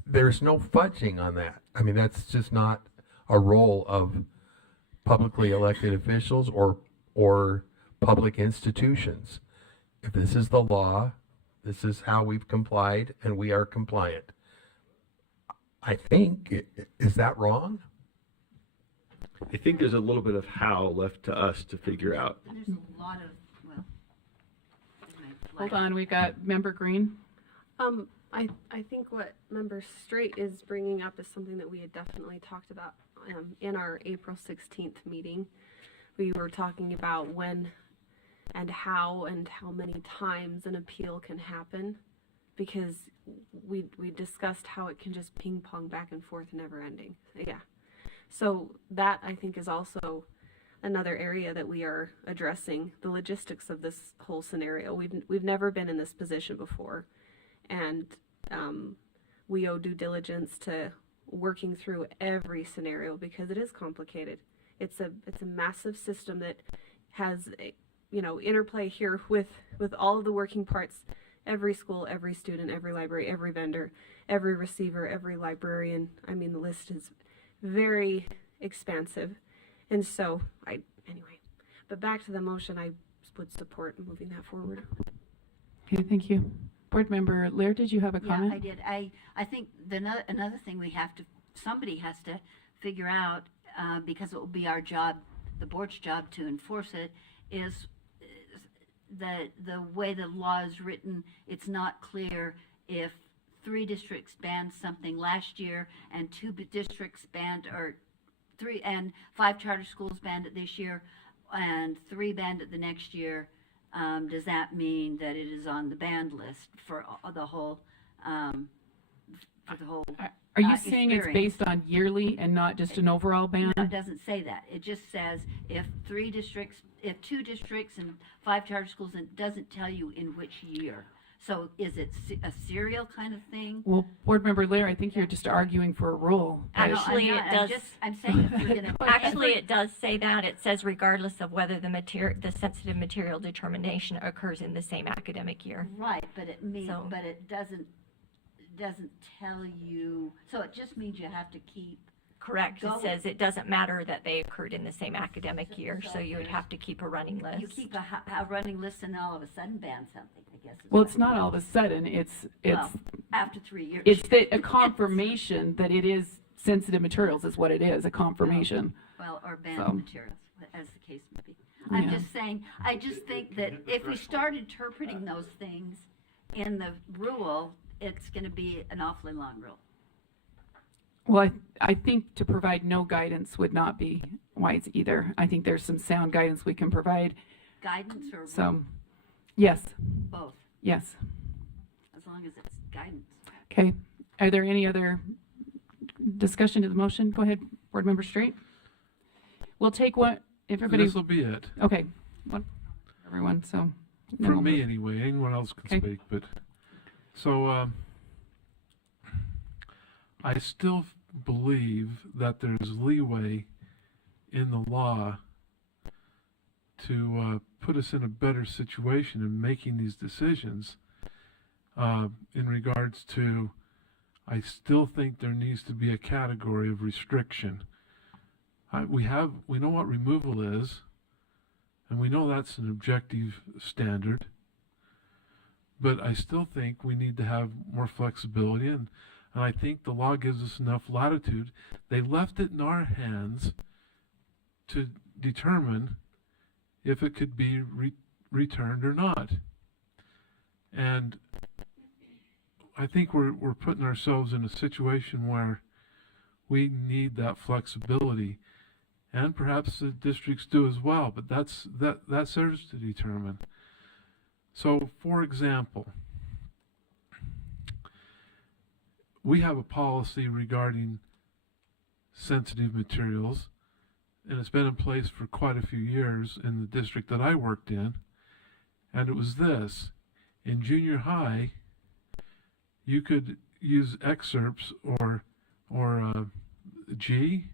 there's no fudging on that. I mean, that's just not a role of publicly elected officials or public institutions. If this is the law, this is how we've complied, and we are compliant. I think, is that wrong? I think there's a little bit of how left to us to figure out. There's a lot of, well. Hold on, we've got Member Green. I think what Member Straight is bringing up is something that we had definitely talked about in our April 16th meeting. We were talking about when and how many times an appeal can happen because we discussed how it can just ping pong back and forth, never ending. Yeah. So that, I think, is also another area that we are addressing, the logistics of this whole scenario. We've never been in this position before, and we owe due diligence to working through every scenario because it is complicated. It's a massive system that has interplay here with all of the working parts. Every school, every student, every library, every vendor, every receiver, every librarian. I mean, the list is very expansive. And so, but back to the motion, I would support moving that forward. Okay, thank you. Board Member Laird, did you have a comment? Yeah, I did. I think another thing somebody has to figure out, because it will be our job, the board's job to enforce it, is the way the law is written. It's not clear if 3 districts banned something last year and 2 districts banned, or 3 and 5 charter schools banned it this year and 3 banned it the next year. Does that mean that it is on the banned list for the whole? Are you saying it's based on yearly and not just an overall ban? No, it doesn't say that. It just says if 2 districts and 5 charter schools, and it doesn't tell you in which year. So is it a serial kind of thing? Well, Board Member Laird, I think you're just arguing for a rule. Actually, it does. I'm saying if we're gonna. Actually, it does say that. It says regardless of whether the sensitive material determination occurs in the same academic year. Right, but it doesn't tell you. So it just means you have to keep. Correct. It says it doesn't matter that they occurred in the same academic year, so you would have to keep a running list. You keep a running list and all of a sudden ban something, I guess. Well, it's not all of a sudden. It's after 3 years. It's a confirmation that it is sensitive materials is what it is, a confirmation. Well, or banned materials, as the case may be. I'm just saying, I just think that if we start interpreting those things in the rule, it's going to be an awfully long rule. Well, I think to provide no guidance would not be wise either. I think there's some sound guidance we can provide. Guidance or so, yes. Both. Yes. As long as it's guidance. Okay. Are there any other discussion to the motion? Go ahead, Board Member Straight. We'll take what everybody. This will be it. Okay. Everyone. So. For me, anyway. Anyone else can speak, but so. I still believe that there's leeway in the law to put us in a better situation in making these decisions in regards to, I still think there needs to be a category of restriction. We know what removal is, and we know that's an objective standard, but I still think we need to have more flexibility, and I think the law gives us enough latitude. They left it in our hands to determine if it could be returned or not. And I think we're putting ourselves in a situation where we need that flexibility, and perhaps the districts do as well, but that's theirs to determine. So, for example, we have a policy regarding sensitive materials, and it's been in place for quite a few years in the district that I worked in, and it was this. In junior high, you could use excerpts or G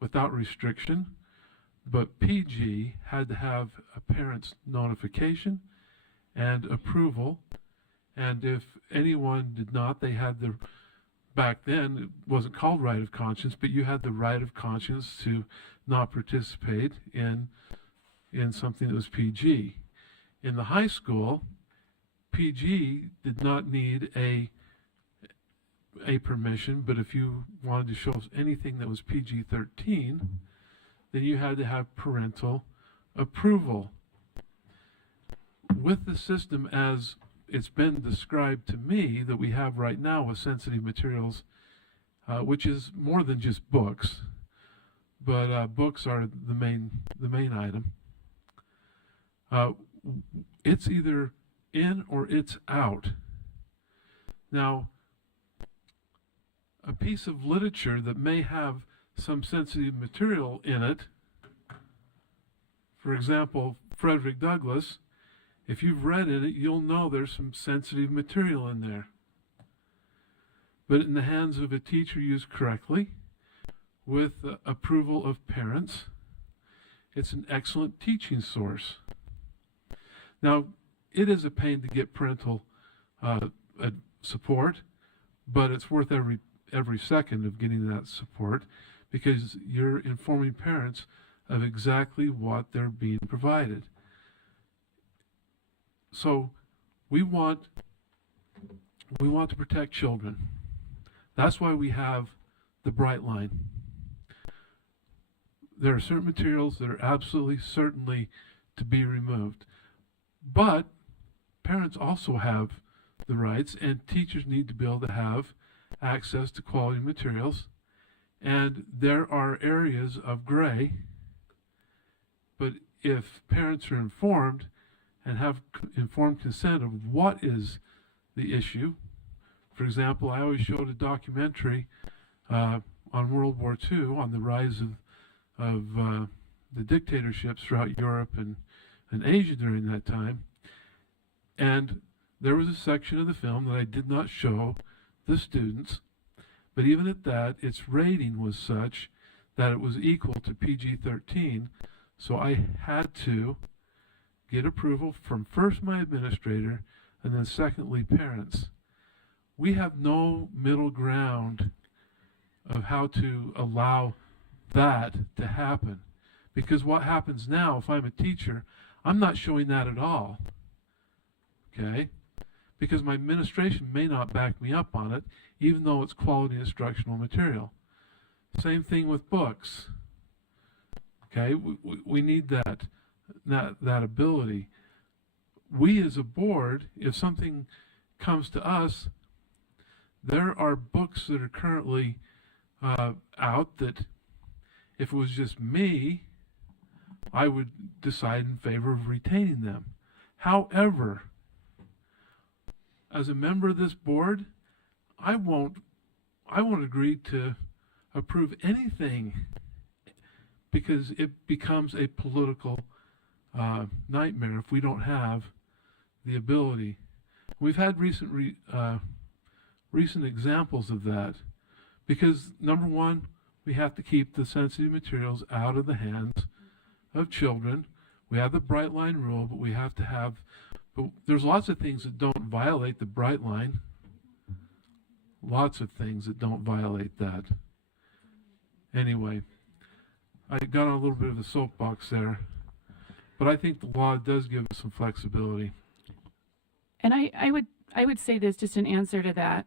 without restriction, but PG had to have a parent's notification and approval, and if anyone did not, they had the back then, it wasn't called right of conscience, but you had the right of conscience to not participate in something that was PG. In the high school, PG did not need a permission, but if you wanted to show us anything that was PG-13, then you had to have parental approval. With the system as it's been described to me that we have right now with sensitive materials, which is more than just books, but books are the main item. It's either in or it's out. Now, a piece of literature that may have some sensitive material in it, for example, Frederick Douglass, if you've read it, you'll know there's some sensitive material in there. But in the hands of a teacher used correctly, with the approval of parents, it's an excellent teaching source. Now, it is a pain to get parental support, but it's worth every second of getting that support, because you're informing parents of exactly what they're being provided. So we want to protect children. That's why we have the bright line. There are certain materials that are absolutely certainly to be removed. But parents also have the rights, and teachers need to be able to have access to quality materials. And there are areas of gray, but if parents are informed and have informed consent of what is the issue, for example, I always showed a documentary on World War II, on the rise of the dictatorships throughout Europe and Asia during that time. And there was a section of the film that I did not show the students, but even at that, its rating was such that it was equal to PG-13, so I had to get approval from first my administrator and then secondly parents. We have no middle ground of how to allow that to happen, because what happens now, if I'm a teacher, I'm not showing that at all, okay? Because my administration may not back me up on it, even though it's quality instructional material. Same thing with books, okay? We need that ability. We as a board, if something comes to us, there are books that are currently out that if it was just me, I would decide in favor of retaining them. However, as a member of this board, I won't agree to approve anything, because it becomes a political nightmare if we don't have the ability. We've had recent examples of that, because number one, we have to keep the sensitive materials out of the hands of children. We have the bright line rule, but we have to have, but there's lots of things that don't violate the bright line. Lots of things that don't violate that. Anyway, I got on a little bit of a soapbox there, but I think the law does give us some flexibility. And I would say this, just in answer to that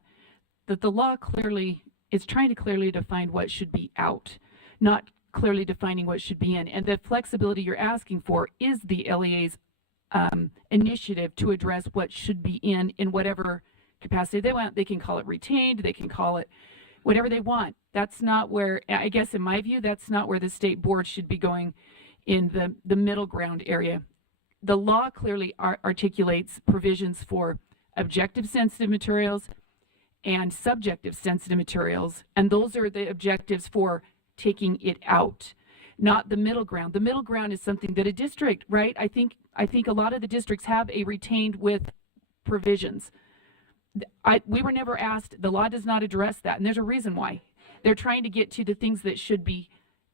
the law clearly is trying to clearly define what should be out, not clearly defining what should be in. And the flexibility you're asking for is the LEA's initiative to address what should be in whatever capacity they want. They can call it retained, they can call it whatever they want. That's not where, I guess in my view, that's not where the state board should be going in the middle ground area. The law clearly articulates provisions for objective sensitive materials and subjective sensitive materials, and those are the objectives for taking it out, not the middle ground. The middle ground is something that a district, right? I think a lot of the districts have a retained with provisions. We were never asked, the law does not address that, and there's a reason why. They're trying to get to the things that should be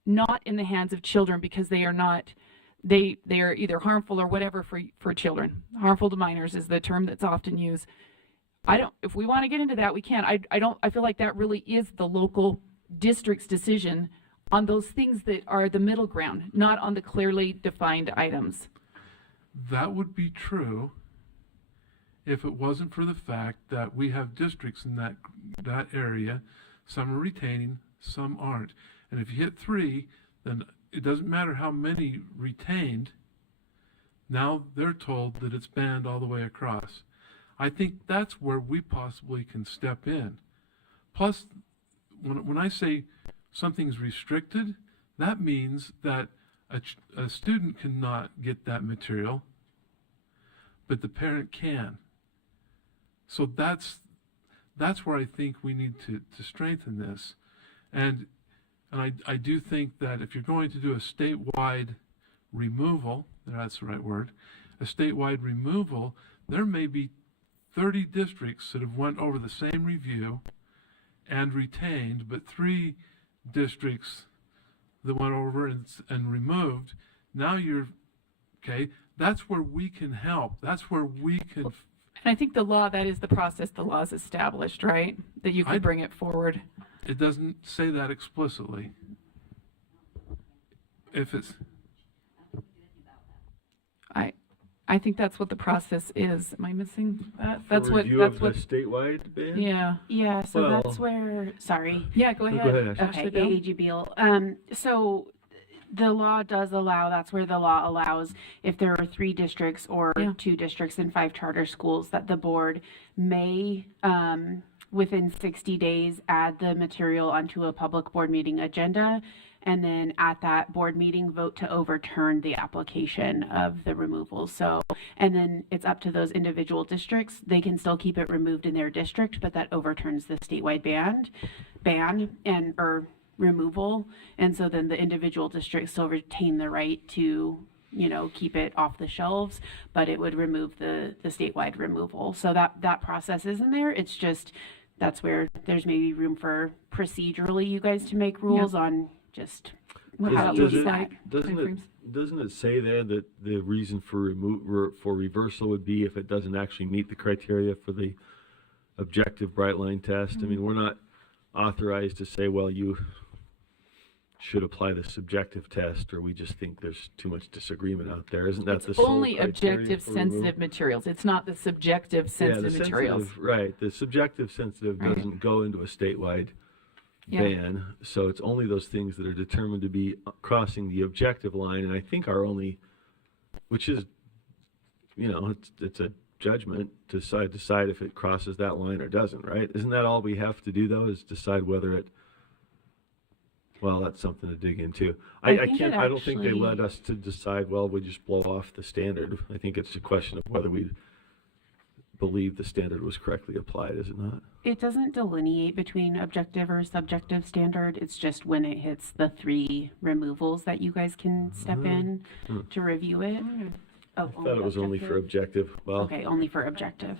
not in the hands of children, because they are not, they are either harmful or whatever for children. Harmful to minors is the term that's often used. If we want to get into that, we can. I feel like that really is the local district's decision on those things that are the middle ground, not on the clearly defined items. That would be true if it wasn't for the fact that we have districts in that area. Some are retaining, some aren't. And if you hit 3, then it doesn't matter how many retained, now they're told that it's banned all the way across. I think that's where we possibly can step in. Plus, when I say something's restricted, that means that a student cannot get that material, but the parent can. So that's that's where I think we need to strengthen this. And I do think that if you're going to do a statewide removal, that's the right word, a statewide removal, there may be 30 districts that have went over the same review and retained, but 3 districts that went over and removed. Now you're, okay, that's where we can help. That's where we can. And I think the law, that is the process the law is established, right? That you can bring it forward. It doesn't say that explicitly. If it's. I think that's what the process is. Am I missing that? That's what. Review That's of what. the statewide ban? Yeah. Yeah, so Well- that's where, sorry. Yeah. Go ahead. Go ahead, Ashley. Okay, Ashley Bill. AG Beal. So the law does allow, that's where the law allows, if there are 3 districts or Yeah. 2 districts and 5 charter schools, that the board may, within 60 days, add the material onto a public board meeting agenda. And then at that board meeting, vote to overturn the application of the removal. So, and then it's up to those individual districts. They can still keep it removed in their district, but that overturns the statewide ban or removal. And so then the individual districts still retain the right to, keep it off the shelves, but it would remove the statewide removal. So that process is in there. It's just, that's where there's maybe room for procedurally you guys to make rules on just how it looks like. Doesn't it say there that the reason for reversal would be if it doesn't actually meet the criteria for the objective bright line test? I mean, we're not authorized to say, well, you should apply the subjective test, or we just think there's too much disagreement out there. Isn't that It's the sole only criteria objective for sensitive removal? materials. It's not the subjective sensitive the materials. sensitive, right. The subjective sensitive Right. doesn't go into a statewide Yeah. ban, so it's only those things that are determined to be crossing the objective line, and I think our only, which is, it's a judgment to decide if it crosses that line or doesn't, right? Isn't that all we have to do, though, is decide whether it, well, that's something to dig into. I think can't, it I don't think they actually- let us to decide, well, we just blow off the standard. I think it's a question of whether we believe the standard was correctly applied, is it not? It doesn't delineate between objective or subjective standard. It's just when it hits the 3 removals that you guys can step in to review it. Oh, I thought it was only for objective. Well, Okay, only for objective.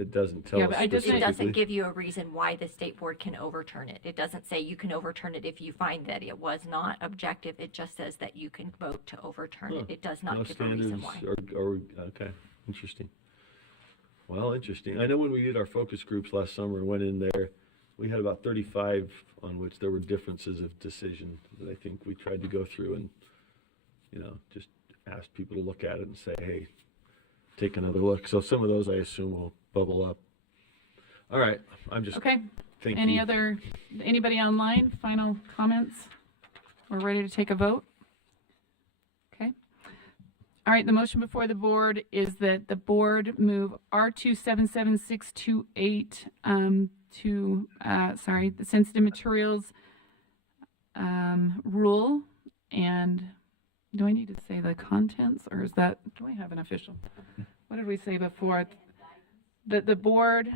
it doesn't tell Yeah, us but I just- It doesn't specifically. give you a reason why the state board can overturn it. It doesn't say you can overturn it if you find that it was not objective. It just says that you can vote to overturn it. It does No not give a reason standards why. or okay, interesting. Well, interesting. I know when we did our focus groups last summer and went in there, we had about 35 on which there were differences of decision that I think we tried to go through and, just ask people to look at it and say, hey, take another look. So some of those I assume will bubble up. All right, I'm just Okay. thank Any you. other, anybody online? Final comments? We're ready to take a vote? Okay. All right, the motion before the board is that the board move R277628 to, the sensitive materials rule. And do I need to say the contents, or is that, do I have an official? What did we say before? That the board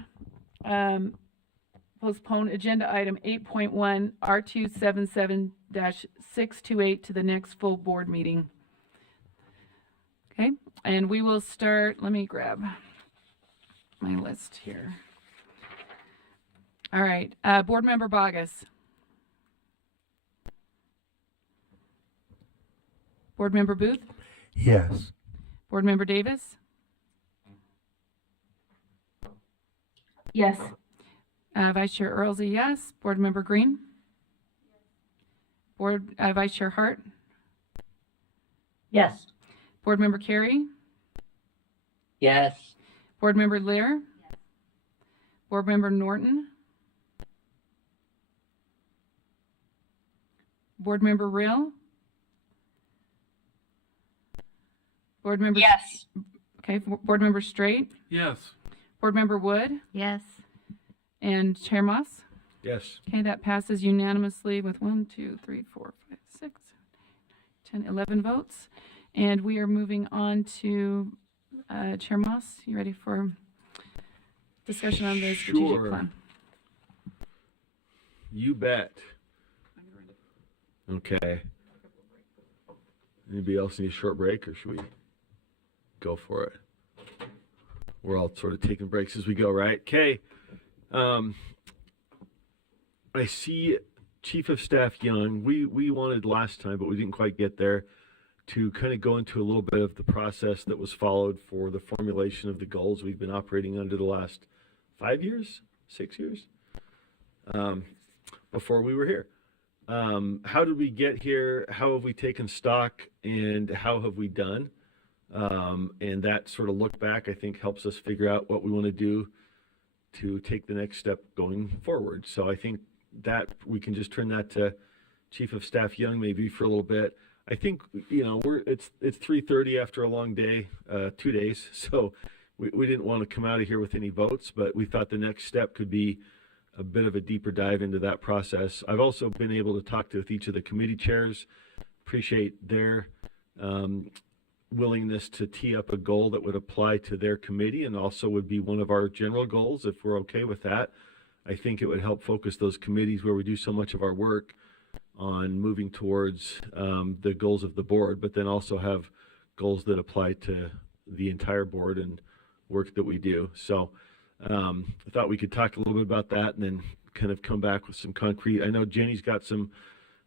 postpone agenda item 8.1 R277-628 to the next full board meeting. Okay, and we will start, let me grab my list here. All right, Board Member Bogus. Board Member Booth? Yes. Board Member Davis? Yes. Vice Chair Earls, a yes. Board Member Green? Vice Chair Hart? Yes. Board Member Carey? Yes. Board Member Lear? Board Member Norton? Board Member Rill? Board Member? Yes. Okay, Board Member Straight? Yes. Board Member Wood? Yes. And Chair Moss? Yes. Okay, that passes unanimously with 1, 2, 3, 4, 5, 6, 10, 11 votes. And we are moving on to Chair Moss. You ready for discussion on the strategic Sure. plan? You bet. Okay. Anybody else need a short break, or should we go for it? We're all sort of taking breaks as we go, right? Okay. I see Chief of Staff Young. We wanted last time, but we didn't quite get there, to kind of go into a little bit of the process that was followed for the formulation of the goals we've been operating under the last 5 years, 6 years, before we were here. How did we get here? How have we taken stock, and how have we done? And that sort of look back, I think, helps us figure out what we want to do to take the next step going forward. So I think that we can just turn that to Chief of Staff Young maybe for a little bit. I think, you know, it's 3:30 after a long day, 2 days, so we didn't want to come out of here with any votes, but we thought the next step could be a bit of a deeper dive into that process. I've also been able to talk with each of the committee chairs, appreciate their willingness to tee up a goal that would apply to their committee and also would be one of our general goals if we're okay with that. I think it would help focus those committees where we do so much of our work on moving towards the goals of the board, but then also have goals that apply to the entire board and work that we do. So I thought we could talk a little bit about that and then kind of come back with some concrete. I know Jenny's got some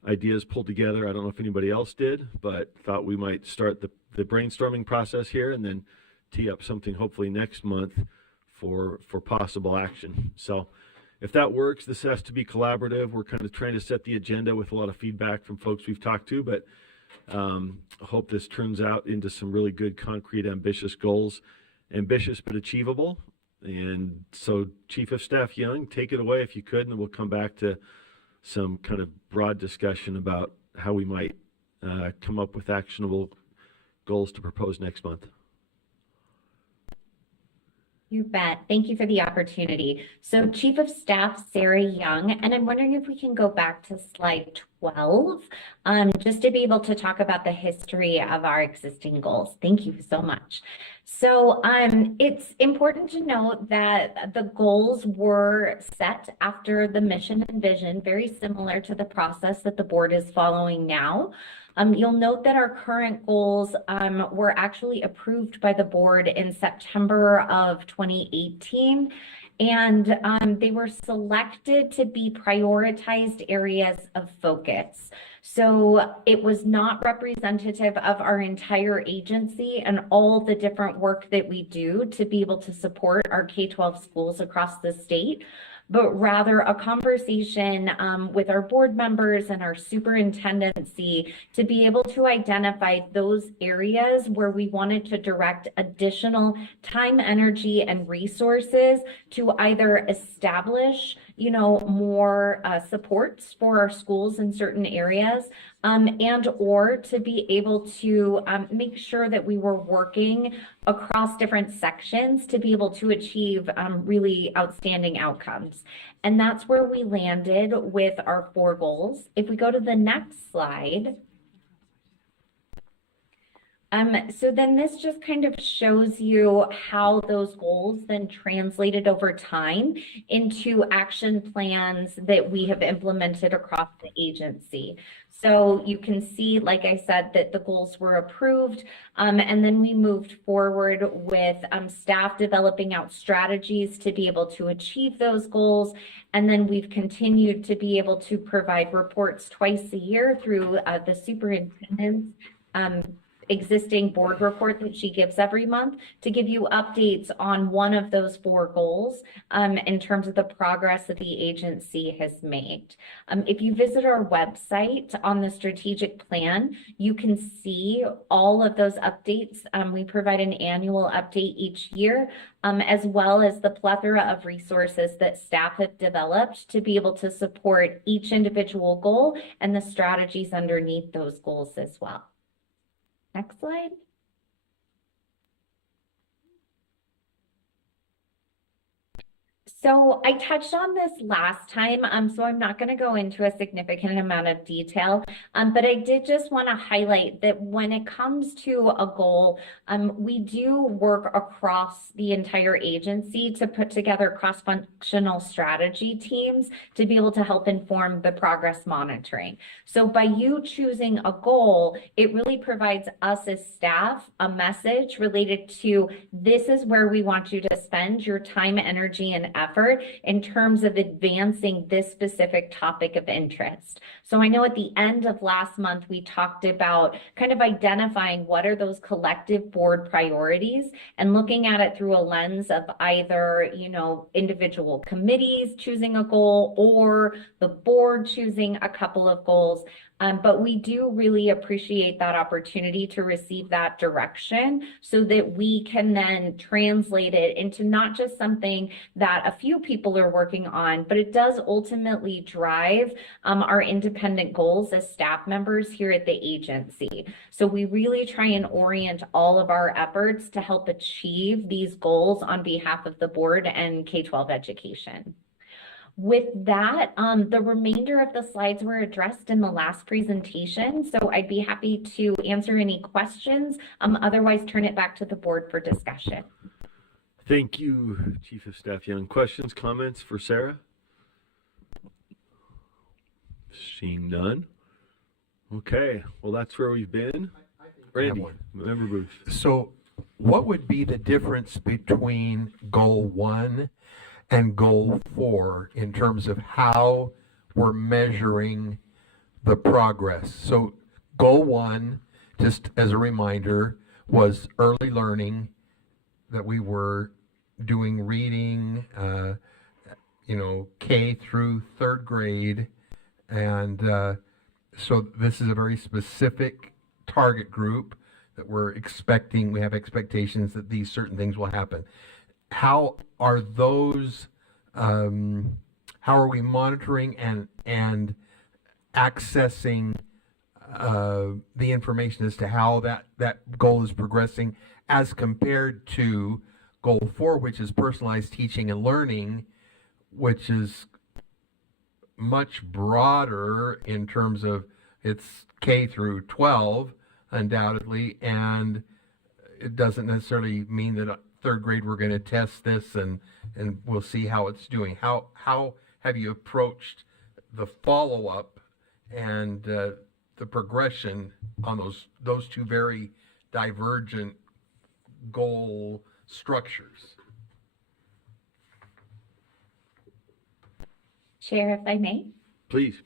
ideas pulled together. I don't know if anybody else did, but thought we might start the brainstorming process here and then tee up something hopefully next month for possible action. So if that works, this has to be collaborative. We're kind of trying to set the agenda with a lot of feedback from folks we've talked to, but I hope this turns out into some really good, concrete, ambitious goals. Ambitious but achievable. And so Chief of Staff Young, take it away if you could, and then we'll come back to some kind of broad discussion about how we might come up with actionable goals to propose next month. You bet. Thank you for the opportunity. So Chief of Staff Sarah Young, and I'm wondering if we can go back to slide 12, just to be able to talk about the history of our existing goals. Thank you so much. So it's important to note that the goals were set after the mission and vision, very similar to the process that the board is following now. You'll note that our current goals were actually approved by the board in September of 2018, and they were selected to be prioritized areas of focus. So it was not representative of our entire agency and all the different work that we do to be able to support our K-12 schools across the state, but rather a conversation with our board members and our superintendency to be able to identify those areas where we wanted to direct additional time, energy, and resources to either establish, you know, more supports for our schools in certain areas, and or to be able to make sure that we were working across different sections to be able to achieve really outstanding outcomes. And that's where we landed with our 4 goals. If we go to the next slide. So then this just kind of shows you how those goals then translated over time into action plans that we have implemented across the agency. So you can see, like I said, that the goals were approved, and then we moved forward with staff developing out strategies to be able to achieve those goals. And then we've continued to be able to provide reports twice a year through the superintendent's existing board report that she gives every month to give you updates on one of those 4 goals in terms of the progress that the agency has made. If you visit our website on the strategic plan, you can see all of those updates. We provide an annual update each year, as well as the plethora of resources that staff have developed to be able to support each individual goal and the strategies underneath those goals as well. Next slide. So I touched on this last time, so I'm not going to go into a significant amount of detail, but I did just want to highlight that when it comes to a goal, we do work across the entire agency to put together cross-functional strategy teams to be able to help inform the progress monitoring. So by you choosing a goal, it really provides us as staff a message related to this is where we want you to spend your time, energy, and effort in terms of advancing this specific topic of interest. So I know at the end of last month, we talked about kind of identifying what are those collective board priorities and looking at it through a lens of either, individual committees choosing a goal or the board choosing a couple of goals. But we do really appreciate that opportunity to receive that direction so that we can then translate it into not just something that a few people are working on, but it does ultimately drive our independent goals as staff members here at the agency. So we really try and orient all of our efforts to help achieve these goals on behalf of the board and K-12 education. With that, the remainder of the slides were addressed in the last presentation, so I'd be happy to answer any questions. Otherwise, turn it back to the board for discussion. Thank you, Chief of Staff Young. Questions, comments for Sarah? Seeing none. Okay, well, that's where we've been. Randy, member Booth. So what would be the difference between goal 1 and goal 4 in terms of how we're measuring the progress? So goal 1, just as a reminder, was early learning, that we were doing reading, K through 3rd grade. And so this is a very specific target group that we're expecting. We have expectations that these certain things will happen. How are those, how are we monitoring and accessing the information as to how that goal is progressing as compared to goal 4, which is personalized teaching and learning, which is much broader in terms of it's K through 12, undoubtedly, and it doesn't necessarily mean that 3rd grade we're going to test this and we'll see how it's doing. How have you approached the follow-up and the progression on those two very divergent goal structures? Chair, if I may. Please.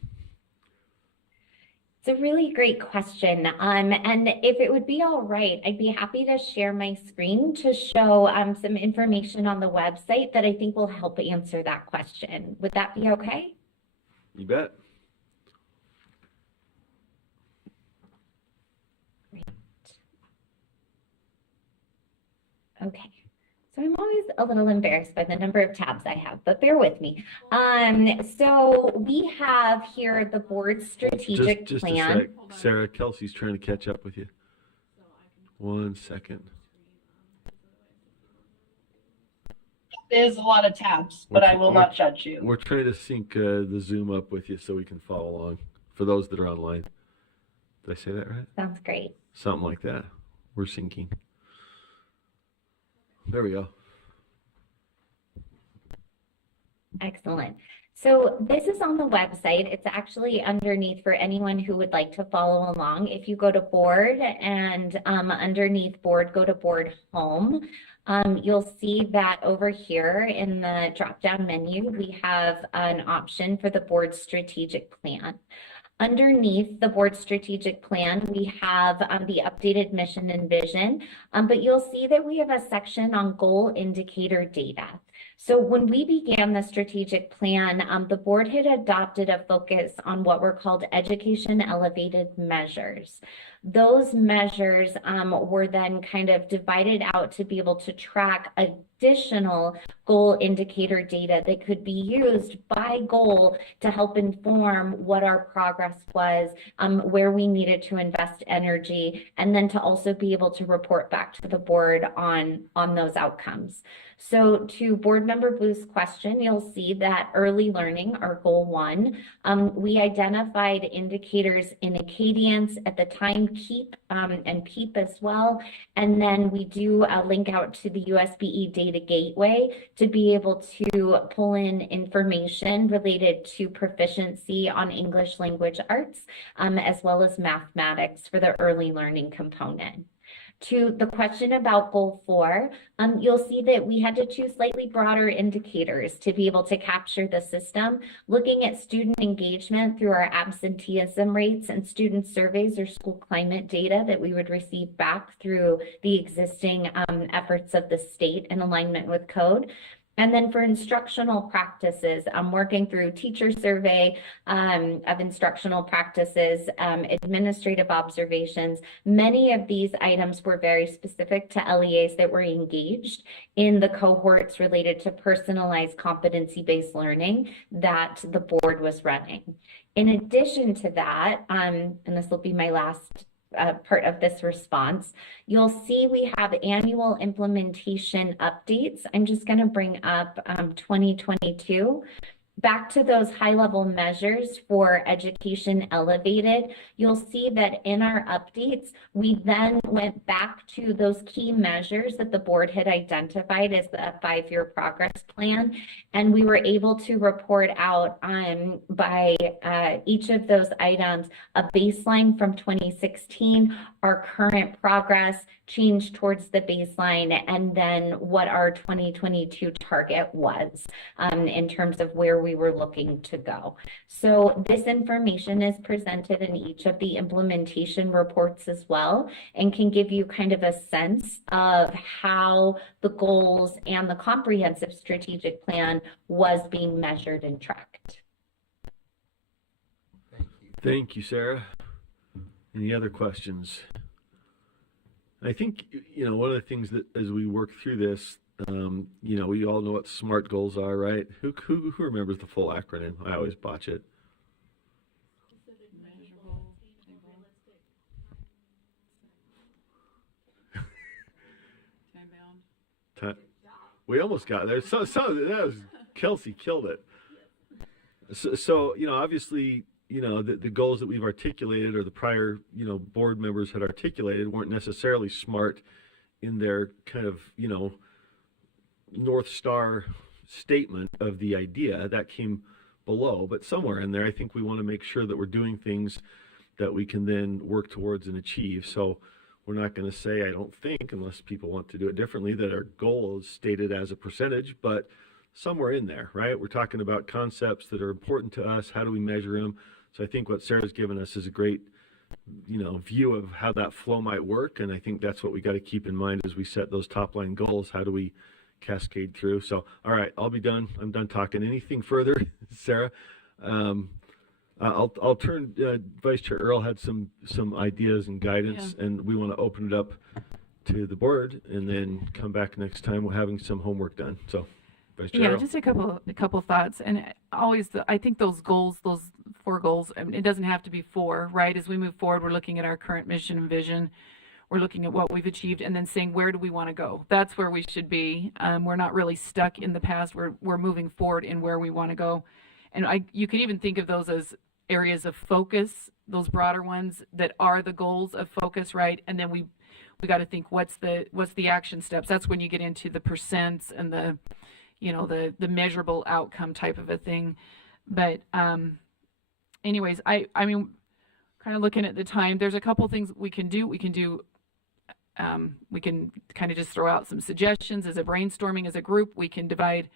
It's a really great question. And if it would be all right, I'd be happy to share my screen to show some information on the website that I think will help answer that question. Would that be okay? You bet. Great. Okay. So I'm always a little embarrassed by the number of tabs I have, but bear with me. So we have here the board's strategic just plan. a sec. Sarah, Kelsey's trying to catch up with you. 1 second. There's a lot of tabs, but I will not judge you. We're trying to sync the Zoom up with you so we can follow along for those that are online. Did I say that right? Sounds great. Something like that. We're syncing. There we go. Excellent. So this is on the website. It's actually underneath for anyone who would like to follow along. If you go to board and underneath board, go to board home. You'll see that over here in the drop-down menu, we have an option for the board strategic plan. Underneath the board strategic plan, we have the updated mission and vision, but you'll see that we have a section on goal indicator data. So when we began the strategic plan, the board had adopted a focus on what were called education elevated measures. Those measures were then kind of divided out to be able to track additional goal indicator data that could be used by goal to help inform what our progress was, where we needed to invest energy, and then to also be able to report back to the board on those outcomes. So to Board Member Booth's question, you'll see that early learning, our goal 1, we identified indicators in Acadience at the time, KEEP and PEEP as well. And then we do link out to the USBE Data Gateway to be able to pull in information related to proficiency on English language arts, as well as mathematics for the early learning component. To the question about goal 4, you'll see that we had to choose slightly broader indicators to be able to capture the system, looking at student engagement through our absenteeism rates and student surveys or school climate data that we would receive back through the existing efforts of the state in alignment with code. And then for instructional practices, I'm working through teacher survey of instructional practices, administrative observations. Many of these items were very specific to LEAs that were engaged in the cohorts related to personalized competency-based learning that the board was running. In addition to that, and this will be my last part of this response, you'll see we have annual implementation updates. I'm just going to bring up 2022. Back to those high-level measures for Education Elevated, you'll see that in our updates, we then went back to those key measures that the board had identified as the 5-year progress plan, and we were able to report out by each of those items a baseline from 2016, our current progress, change towards the baseline, and then what our 2022 target was in terms of where we were looking to go. So this information is presented in each of the implementation reports as well, and can give you kind of a sense of how the goals and the comprehensive strategic plan was being measured and tracked. Thank you, Sarah. Any other questions? I think, one of the things that as we work through this, we all know what SMART goals are, right? Who remembers the full acronym? I always botch it. We almost got there. So that was Kelsey killed it. So obviously, the goals that we've articulated or the prior, board members had articulated weren't necessarily SMART in their kind of, North Star statement of the idea. That came below, but somewhere in there, I think we want to make sure that we're doing things that we can then work towards and achieve. So we're not going to say, I don't think, unless people want to do it differently, that our goal is stated as a percentage, but somewhere in there, right? We're talking about concepts that are important to us. How do we measure them? So I think what Sarah's given us is a great, view of how that flow might work. And I think that's what we got to keep in mind as we set those top line goals. How do we cascade through? So, all right, I'll be done. I'm done talking. Anything further, Sarah? I'll turn, Vice Chair Earl had some ideas and guidance, and we want to open it up to the board and then come back next time we're having some homework done. So, Vice Chair Earl. Just a couple thoughts. And always, I think those goals, those 4 goals, it doesn't have to be 4, right? As we move forward, we're looking at our current mission and vision. We're looking at what we've achieved and then saying, where do we want to go? That's where we should be. We're not really stuck in the past. We're moving forward in where we want to go. And you could even think of those as areas of focus, those broader ones that are the goals of focus, right? And then we got to think, what's the action steps? That's when you get into the percents and the measurable outcome type of a thing. But anyways, I mean, kind of looking at the time, there's a couple things we can do. We can kind of just throw out some suggestions as a brainstorming as a group. We can divide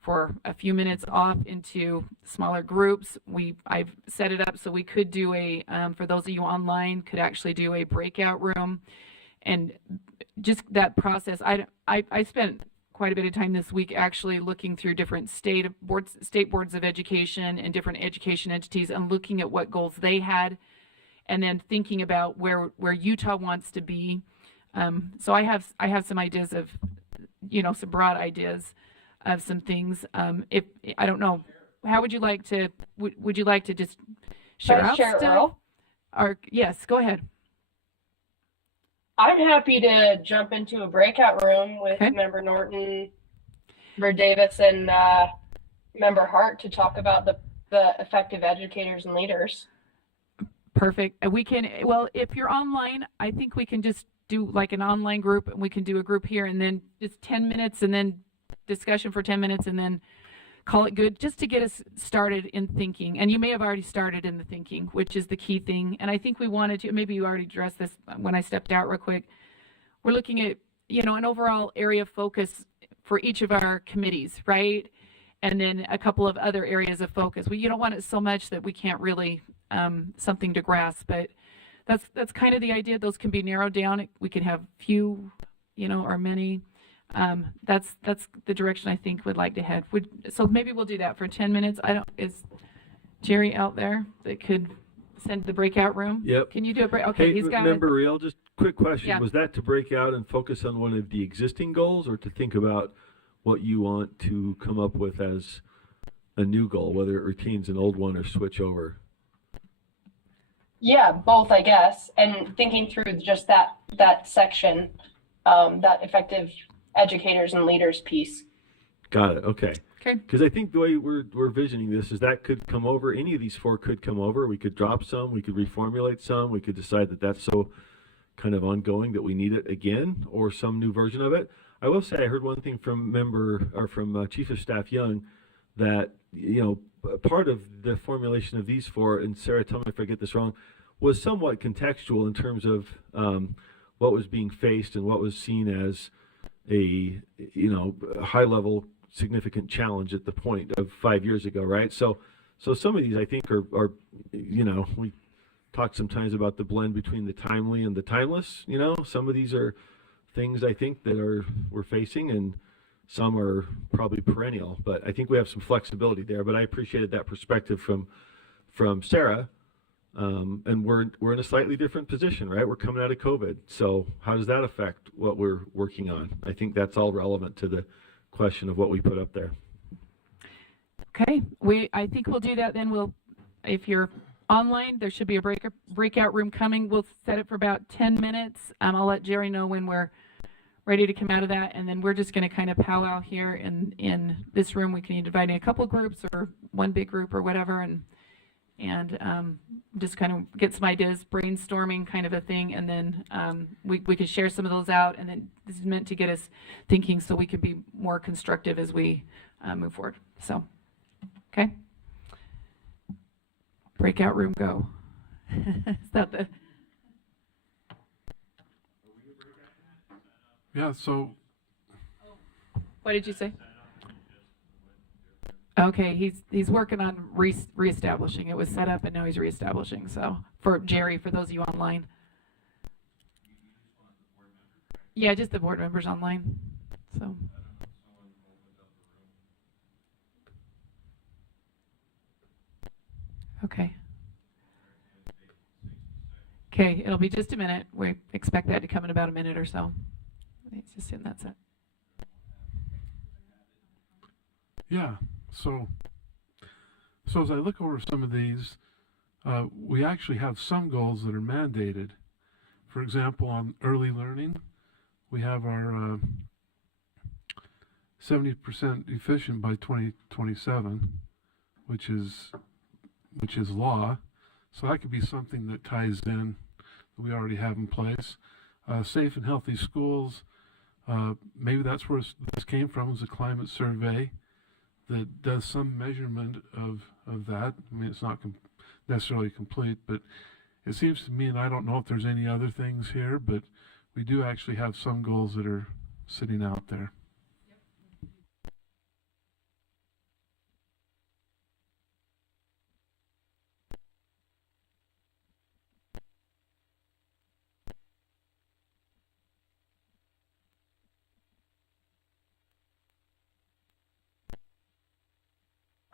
for a few minutes off into smaller groups. I've set it up so we could do for those of you online, could actually do a breakout room. And just that process, I spent quite a bit of time this week actually looking through different state boards of education and different education entities and looking at what goals they had, and then thinking about where Utah wants to be. So I have some ideas of, some broad ideas of some things. If I don't know, how would you like to? Would you like to just share out stuff? Or yes, go ahead. I'm happy to jump into a breakout room with Member Norton Member Davis and Member Hart to talk about the effective educators and leaders. Perfect. And we can, well, if you're online, I think we can just do like an online group, and we can do a group here and then just 10 minutes and then discussion for 10 minutes and then call it good, just to get us started in thinking. And you may have already started in the thinking, which is the key thing. And I think we wanted to, maybe you already addressed this when I stepped out real quick. We're looking at, you know, an overall area of focus for each of our committees, right? And then a couple of other areas of focus. You don't want it so much that we can't really something to grasp, but that's kind of the idea. Those can be narrowed down. We can have few, you know, or many. That's the direction I think we'd like to head. So maybe we'll do that for 10 minutes. Is Jerry out there that could send the breakout room? Yep. Can you do a break? Okay, hey, he's got Member Real, just quick question. Yeah. Was that to break out and focus on one of the existing goals, or to think about what you want to come up with as a new goal, whether it retains an old one or switch over? Yeah, both, I guess. And thinking through just that section, that effective educators and leaders piece. Got it. Okay. Okay. Because I think the way we're visioning this is that could come over. Any of these four could come over. We could drop some. We could reformulate some. We could decide that that's so kind of ongoing that we need it again, or some new version of it. I will say I heard one thing from Chief of Staff Young, that, you know, part of the formulation of these four, and Sarah, tell me if I get this wrong, was somewhat contextual in terms of what was being faced and what was seen as a, you know, high level significant challenge at the point of 5 years ago, right? So some of these I think are, you know, we talk sometimes about the blend between the timely and the timeless. You know, some of these are things I think that we're facing, and some are probably perennial, but I think we have some flexibility there. But I appreciated that perspective from Sarah. And we're in a slightly different position, right? We're coming out of COVID. So how does that affect what we're working on? I think that's all relevant to the question of what we put up there. Okay, I think we'll do that then. If you're online, there should be a breakout room coming. We'll set it for about 10 minutes. I'll let Jerry know when we're ready to come out of that, and then we're just going to kind of powwow here in this room. We can either divide in a couple groups or one big group or whatever, and just kind of get some ideas, brainstorming kind of a thing, and then we can share some of those out, and then this is meant to get us thinking so we can be more constructive as we move forward. So, okay. Breakout room, go. Is that the... Yeah, so... What did you say? Okay, he's working on reestablishing. It was set up and now he's reestablishing. So for Jerry, for those of you online. Yeah, just the board members online. So. Okay. Okay, it'll be just a minute. We expect that to come in about a minute or so. It's just in that set. Yeah. So as I look over some of these, we actually have some goals that are mandated. For example, on early learning, we have our 70% efficient by 2027, which is law. So that could be something that ties in that we already have in place. Safe and healthy schools, maybe that's where this came from, is a climate survey that does some measurement of that. I mean, it's not necessarily complete, but it seems to me, and I don't know if there's any other things here, but we do actually have some goals that are sitting out there.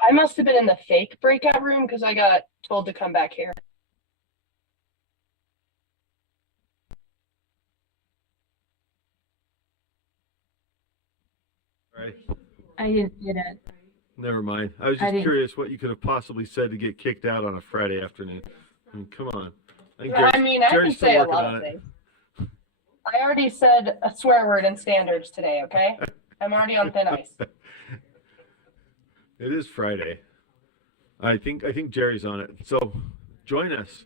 I must have been in the fake breakout room because I got told to come back here. Right. I didn't get it. Never mind. I was just curious what you could have possibly said to get kicked out on a Friday afternoon. I mean, come on. I can say a lot of things. I already said a swear word in standards today, okay? I'm already on thin ice. It is Friday. I think Jerry's on it. So join us.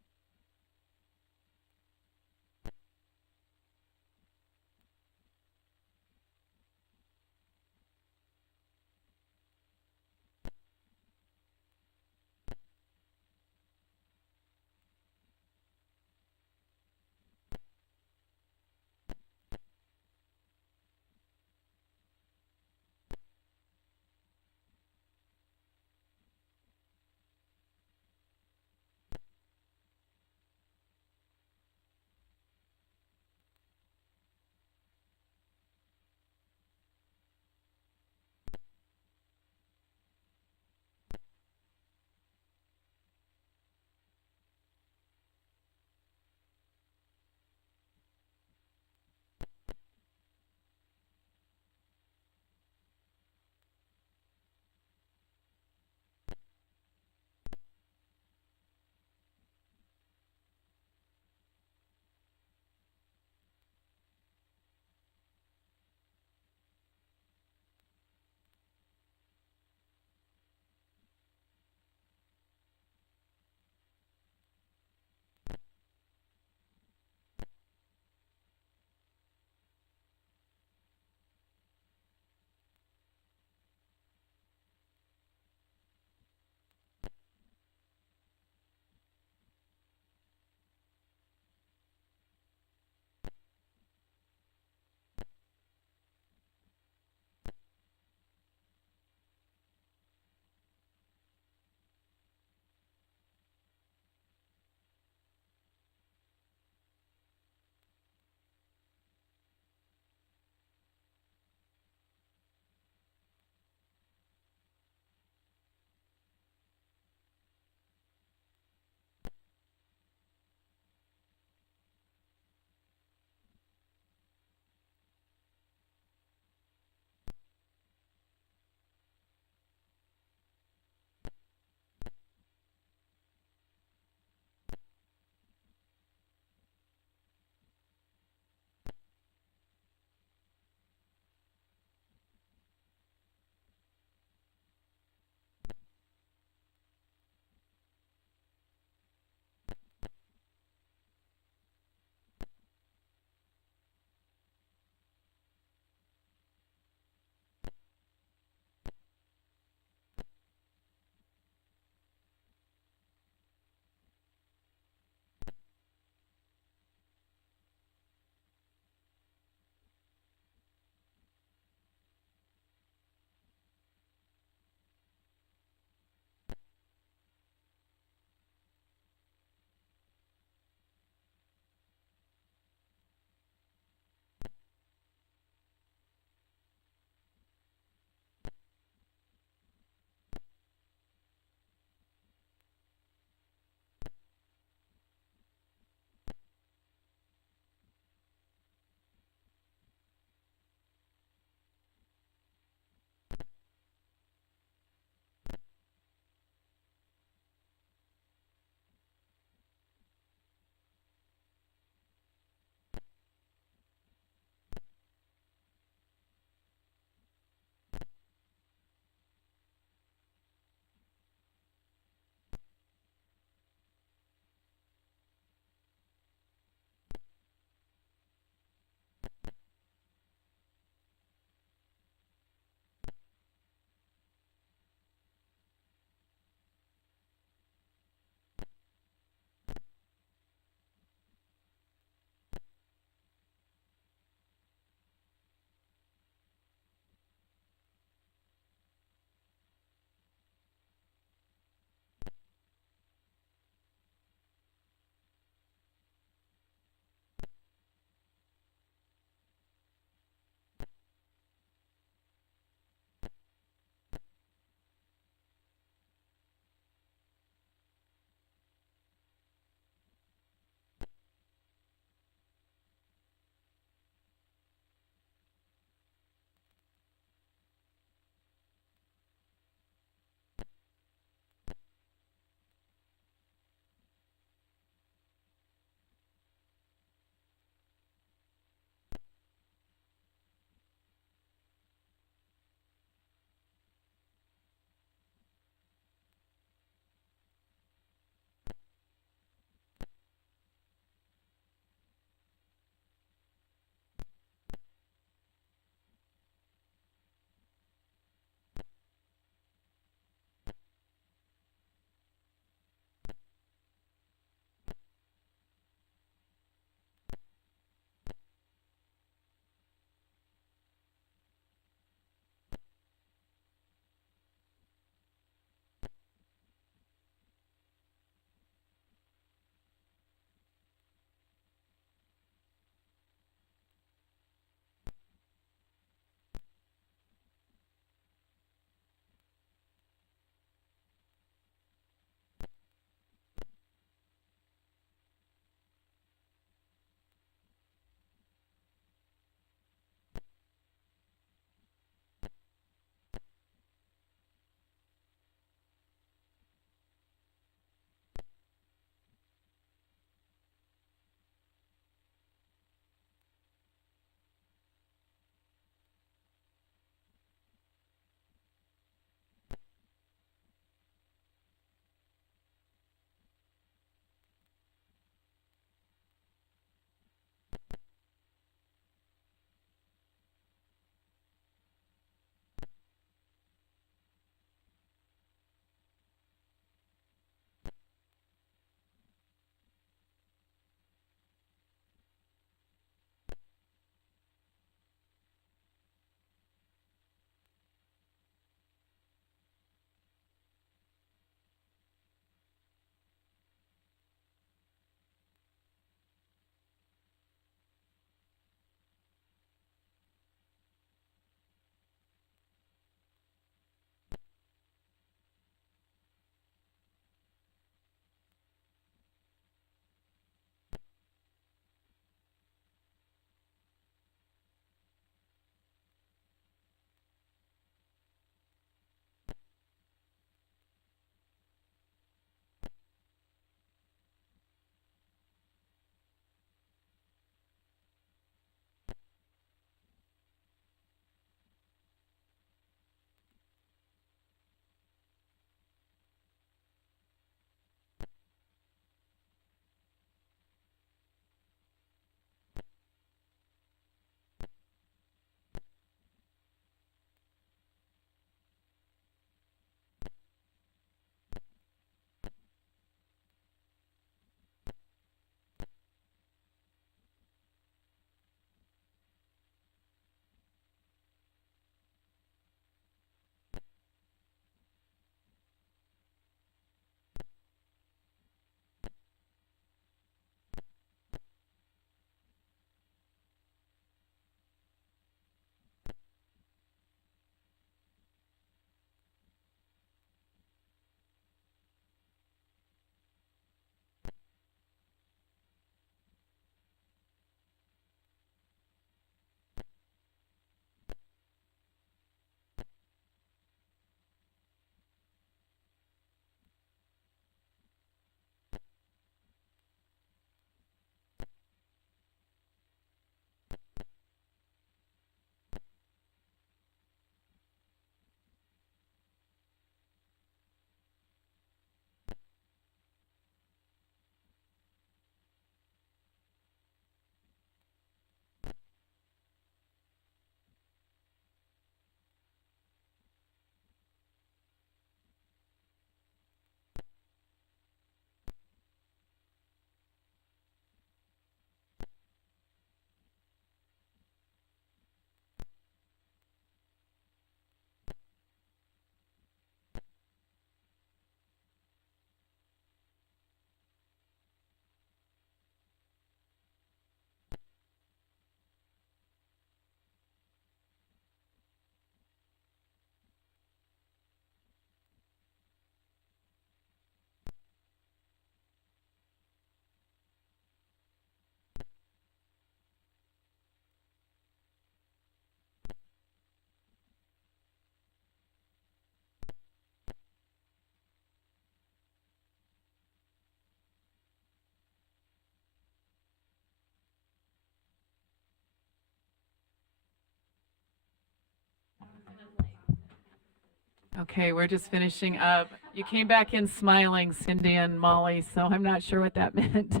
Okay, we're just finishing up. You came back in smiling, Cindy and Molly, so I'm not sure what that meant.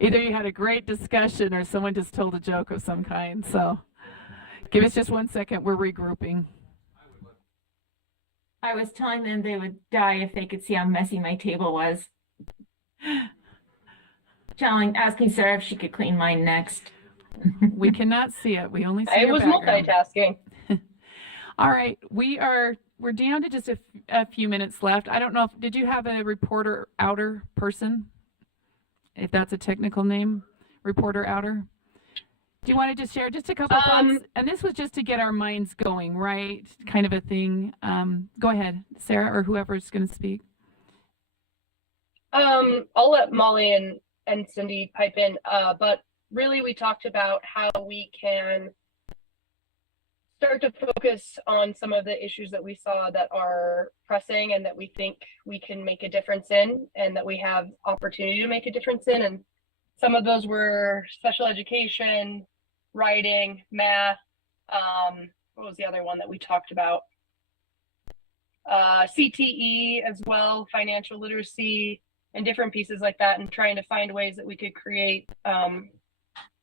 Either you had a great discussion or someone just told a joke of some kind. So give us just 1 second. We're regrouping. I was telling them they would die if they could see how messy my table was. Asking Sarah if she could clean mine next. We cannot see it. We only see I your was background. multitasking. All right, we're down to just a few minutes left. I don't know if, did you have a reporter outer person? If that's a technical name, reporter outer. Do you want to just share just a couple thoughts? And this was just to get our minds going, right? Kind of a thing. Go ahead, Sarah, or whoever's going to speak. I'll let Molly and Cindy pipe in, but really we talked about how we can start to focus on some of the issues that we saw that are pressing and that we think we can make a difference in and that we have opportunity to make a difference in. And some of those were special education, writing, math. What was the other one that we talked about? CTE as well, financial literacy, and different pieces like that, and trying to find ways that we could create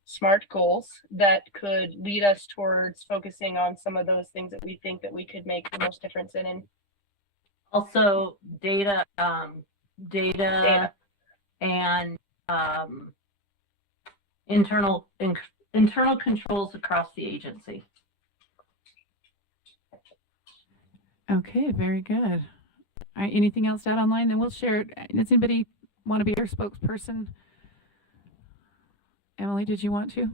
SMART goals that could lead us towards focusing on some of those things that we think that we could make the most difference in. Also data and internal controls across the agency. Okay, very good. All right, anything else to add online? Then we'll share it. Does anybody want to be our spokesperson? Emily, did you want to?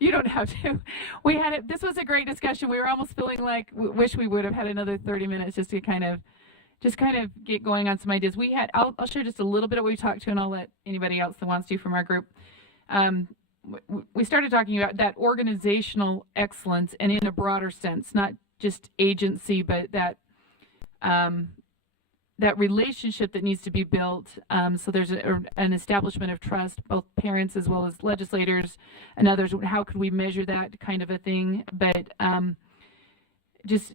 You don't have to. We had it. This was a great discussion. We were almost feeling like wish we would have had another 30 minutes just to kind of get going on some ideas. I'll share just a little bit of what we talked to, and I'll let anybody else that wants to from our group. We started talking about that organizational excellence, and in a broader sense, not just agency, but that that relationship that needs to be built. So there's an establishment of trust, both parents as well as legislators and others. How could we measure that kind of a thing? But just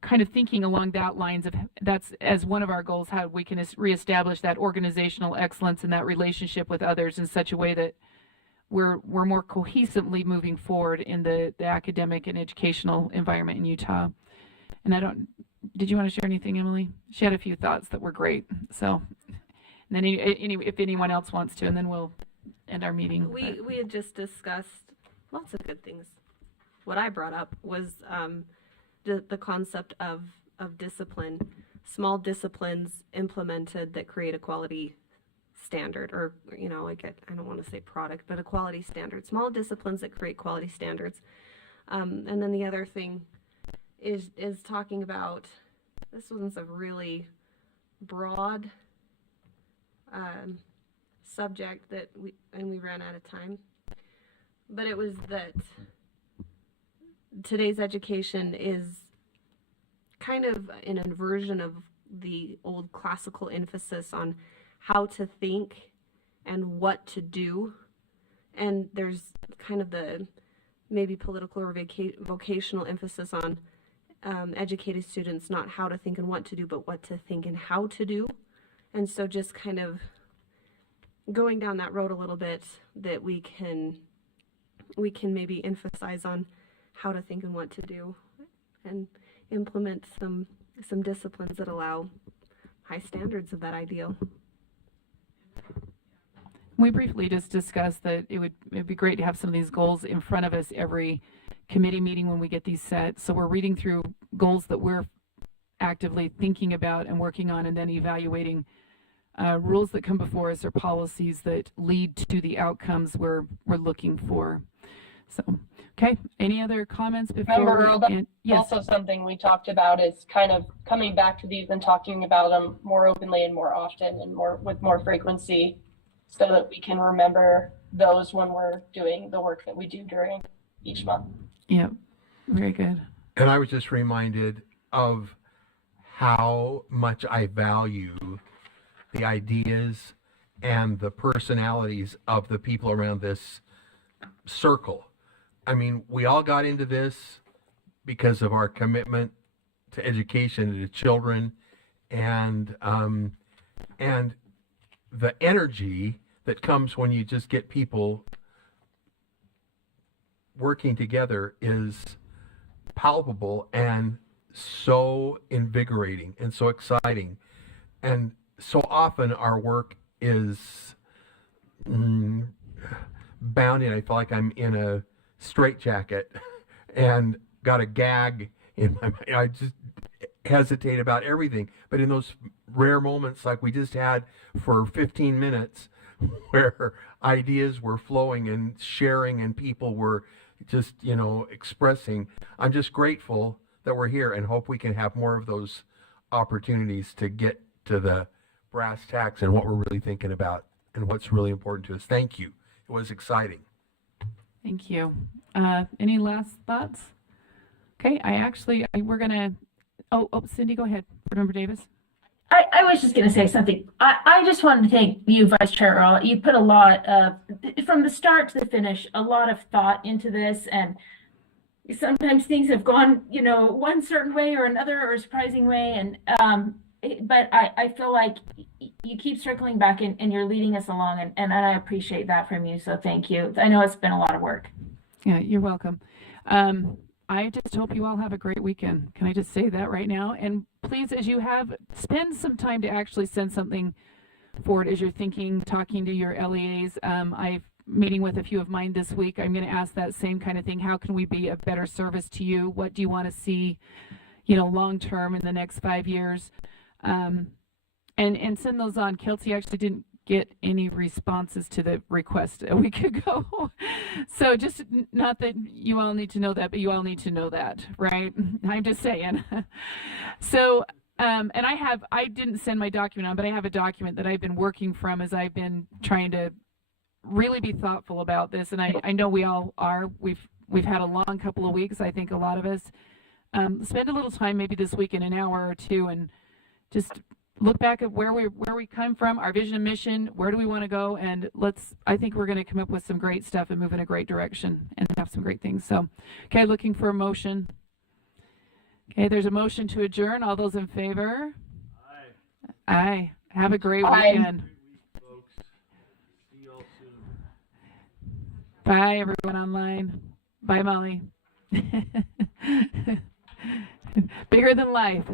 kind of thinking along that lines of that's as one of our goals, how we can reestablish that organizational excellence and that relationship with others in such a way that we're more cohesively moving forward in the academic and educational environment in Utah. And did you want to share anything, Emily? She had a few thoughts that were great. So, and then if anyone else wants to, and then we'll end our meeting. We had just discussed lots of good things. What I brought up was the concept of discipline, small disciplines implemented that create a quality standard, or I don't want to say product, but a quality standard. Small disciplines that create quality standards. And then the other thing is talking about, this one's a really broad subject that we ran out of time, but it was that today's education is kind of an inversion of the old classical emphasis on how to think and what to do, and there's kind of the maybe political or vocational emphasis on educated students, not how to think and what to do, but what to think and how to do. And so just kind of going down that road a little bit, that we can maybe emphasize on how to think and what to do, and implement some disciplines that allow high standards of that ideal. We briefly just discussed that it'd be great to have some of these goals in front of us every committee meeting when we get these set. So we're reading through goals that we're actively thinking about and working on, and then evaluating rules that come before us or policies that lead to the outcomes we're looking for. So, okay. Any other comments before? Remember, yes. Also something we talked about is kind of coming back to these and talking about them more openly and more often and with more frequency, so that we can remember those when we're doing the work that we do during each month. Yep. Very good. And I was just reminded of how much I value the ideas and the personalities of the people around this circle. I mean, we all got into this because of our commitment to education and to children, and the energy that comes when you just get people working together is palpable and so invigorating and so exciting. And so often our work is bounding. I feel like I'm in a straitjacket and got a gag in my mind. I just hesitate about everything. But in those rare moments like we just had for 15 minutes where ideas were flowing and sharing and people were just, expressing, I'm just grateful that we're here and hope we can have more of those opportunities to get to the brass tacks and what we're really thinking about and what's really important to us. Thank you. It was exciting. Thank you. Any last thoughts? Okay, we're gonna, Cindy, go ahead. Board Member Davis. I was just going to say something. I just wanted to thank you, Vice Chair Earl. You put a lot of, from the start to the finish, a lot of thought into this. And sometimes things have gone, one certain way or another or a surprising way. And but I feel like you keep circling back and you're leading us along. And I appreciate that from you. So thank you. I know it's been a lot of work. Yeah, you're welcome. I just hope you all have a great weekend. Can I just say that right now? And please, as you spend some time to actually send something forward as you're thinking, talking to your LEAs. I'm meeting with a few of mine this week. I'm going to ask that same kind of thing. How can we be of better service to you? What do you want to see, long term in the next 5 years? And send those on. Kelsey actually didn't get any responses to the request a week ago. So just not that you all need to know that, but you all need to know that, right? I'm just saying. So, and I didn't send my document on, but I have a document that I've been working from as I've been trying to really be thoughtful about this. And I know we all are. We've had a long couple of weeks. I think a lot of us spend a little time maybe this week in an hour or two and just look back at where we come from, our vision and mission, where do we want to go, and I think we're going to come up with some great stuff and move in a great direction and have some great things. So, okay, looking for a motion. Okay, there's a motion to adjourn. All those in favor? Aye. Aye. Have a great weekend. Bye, everyone online. Bye, Molly. Bigger than life.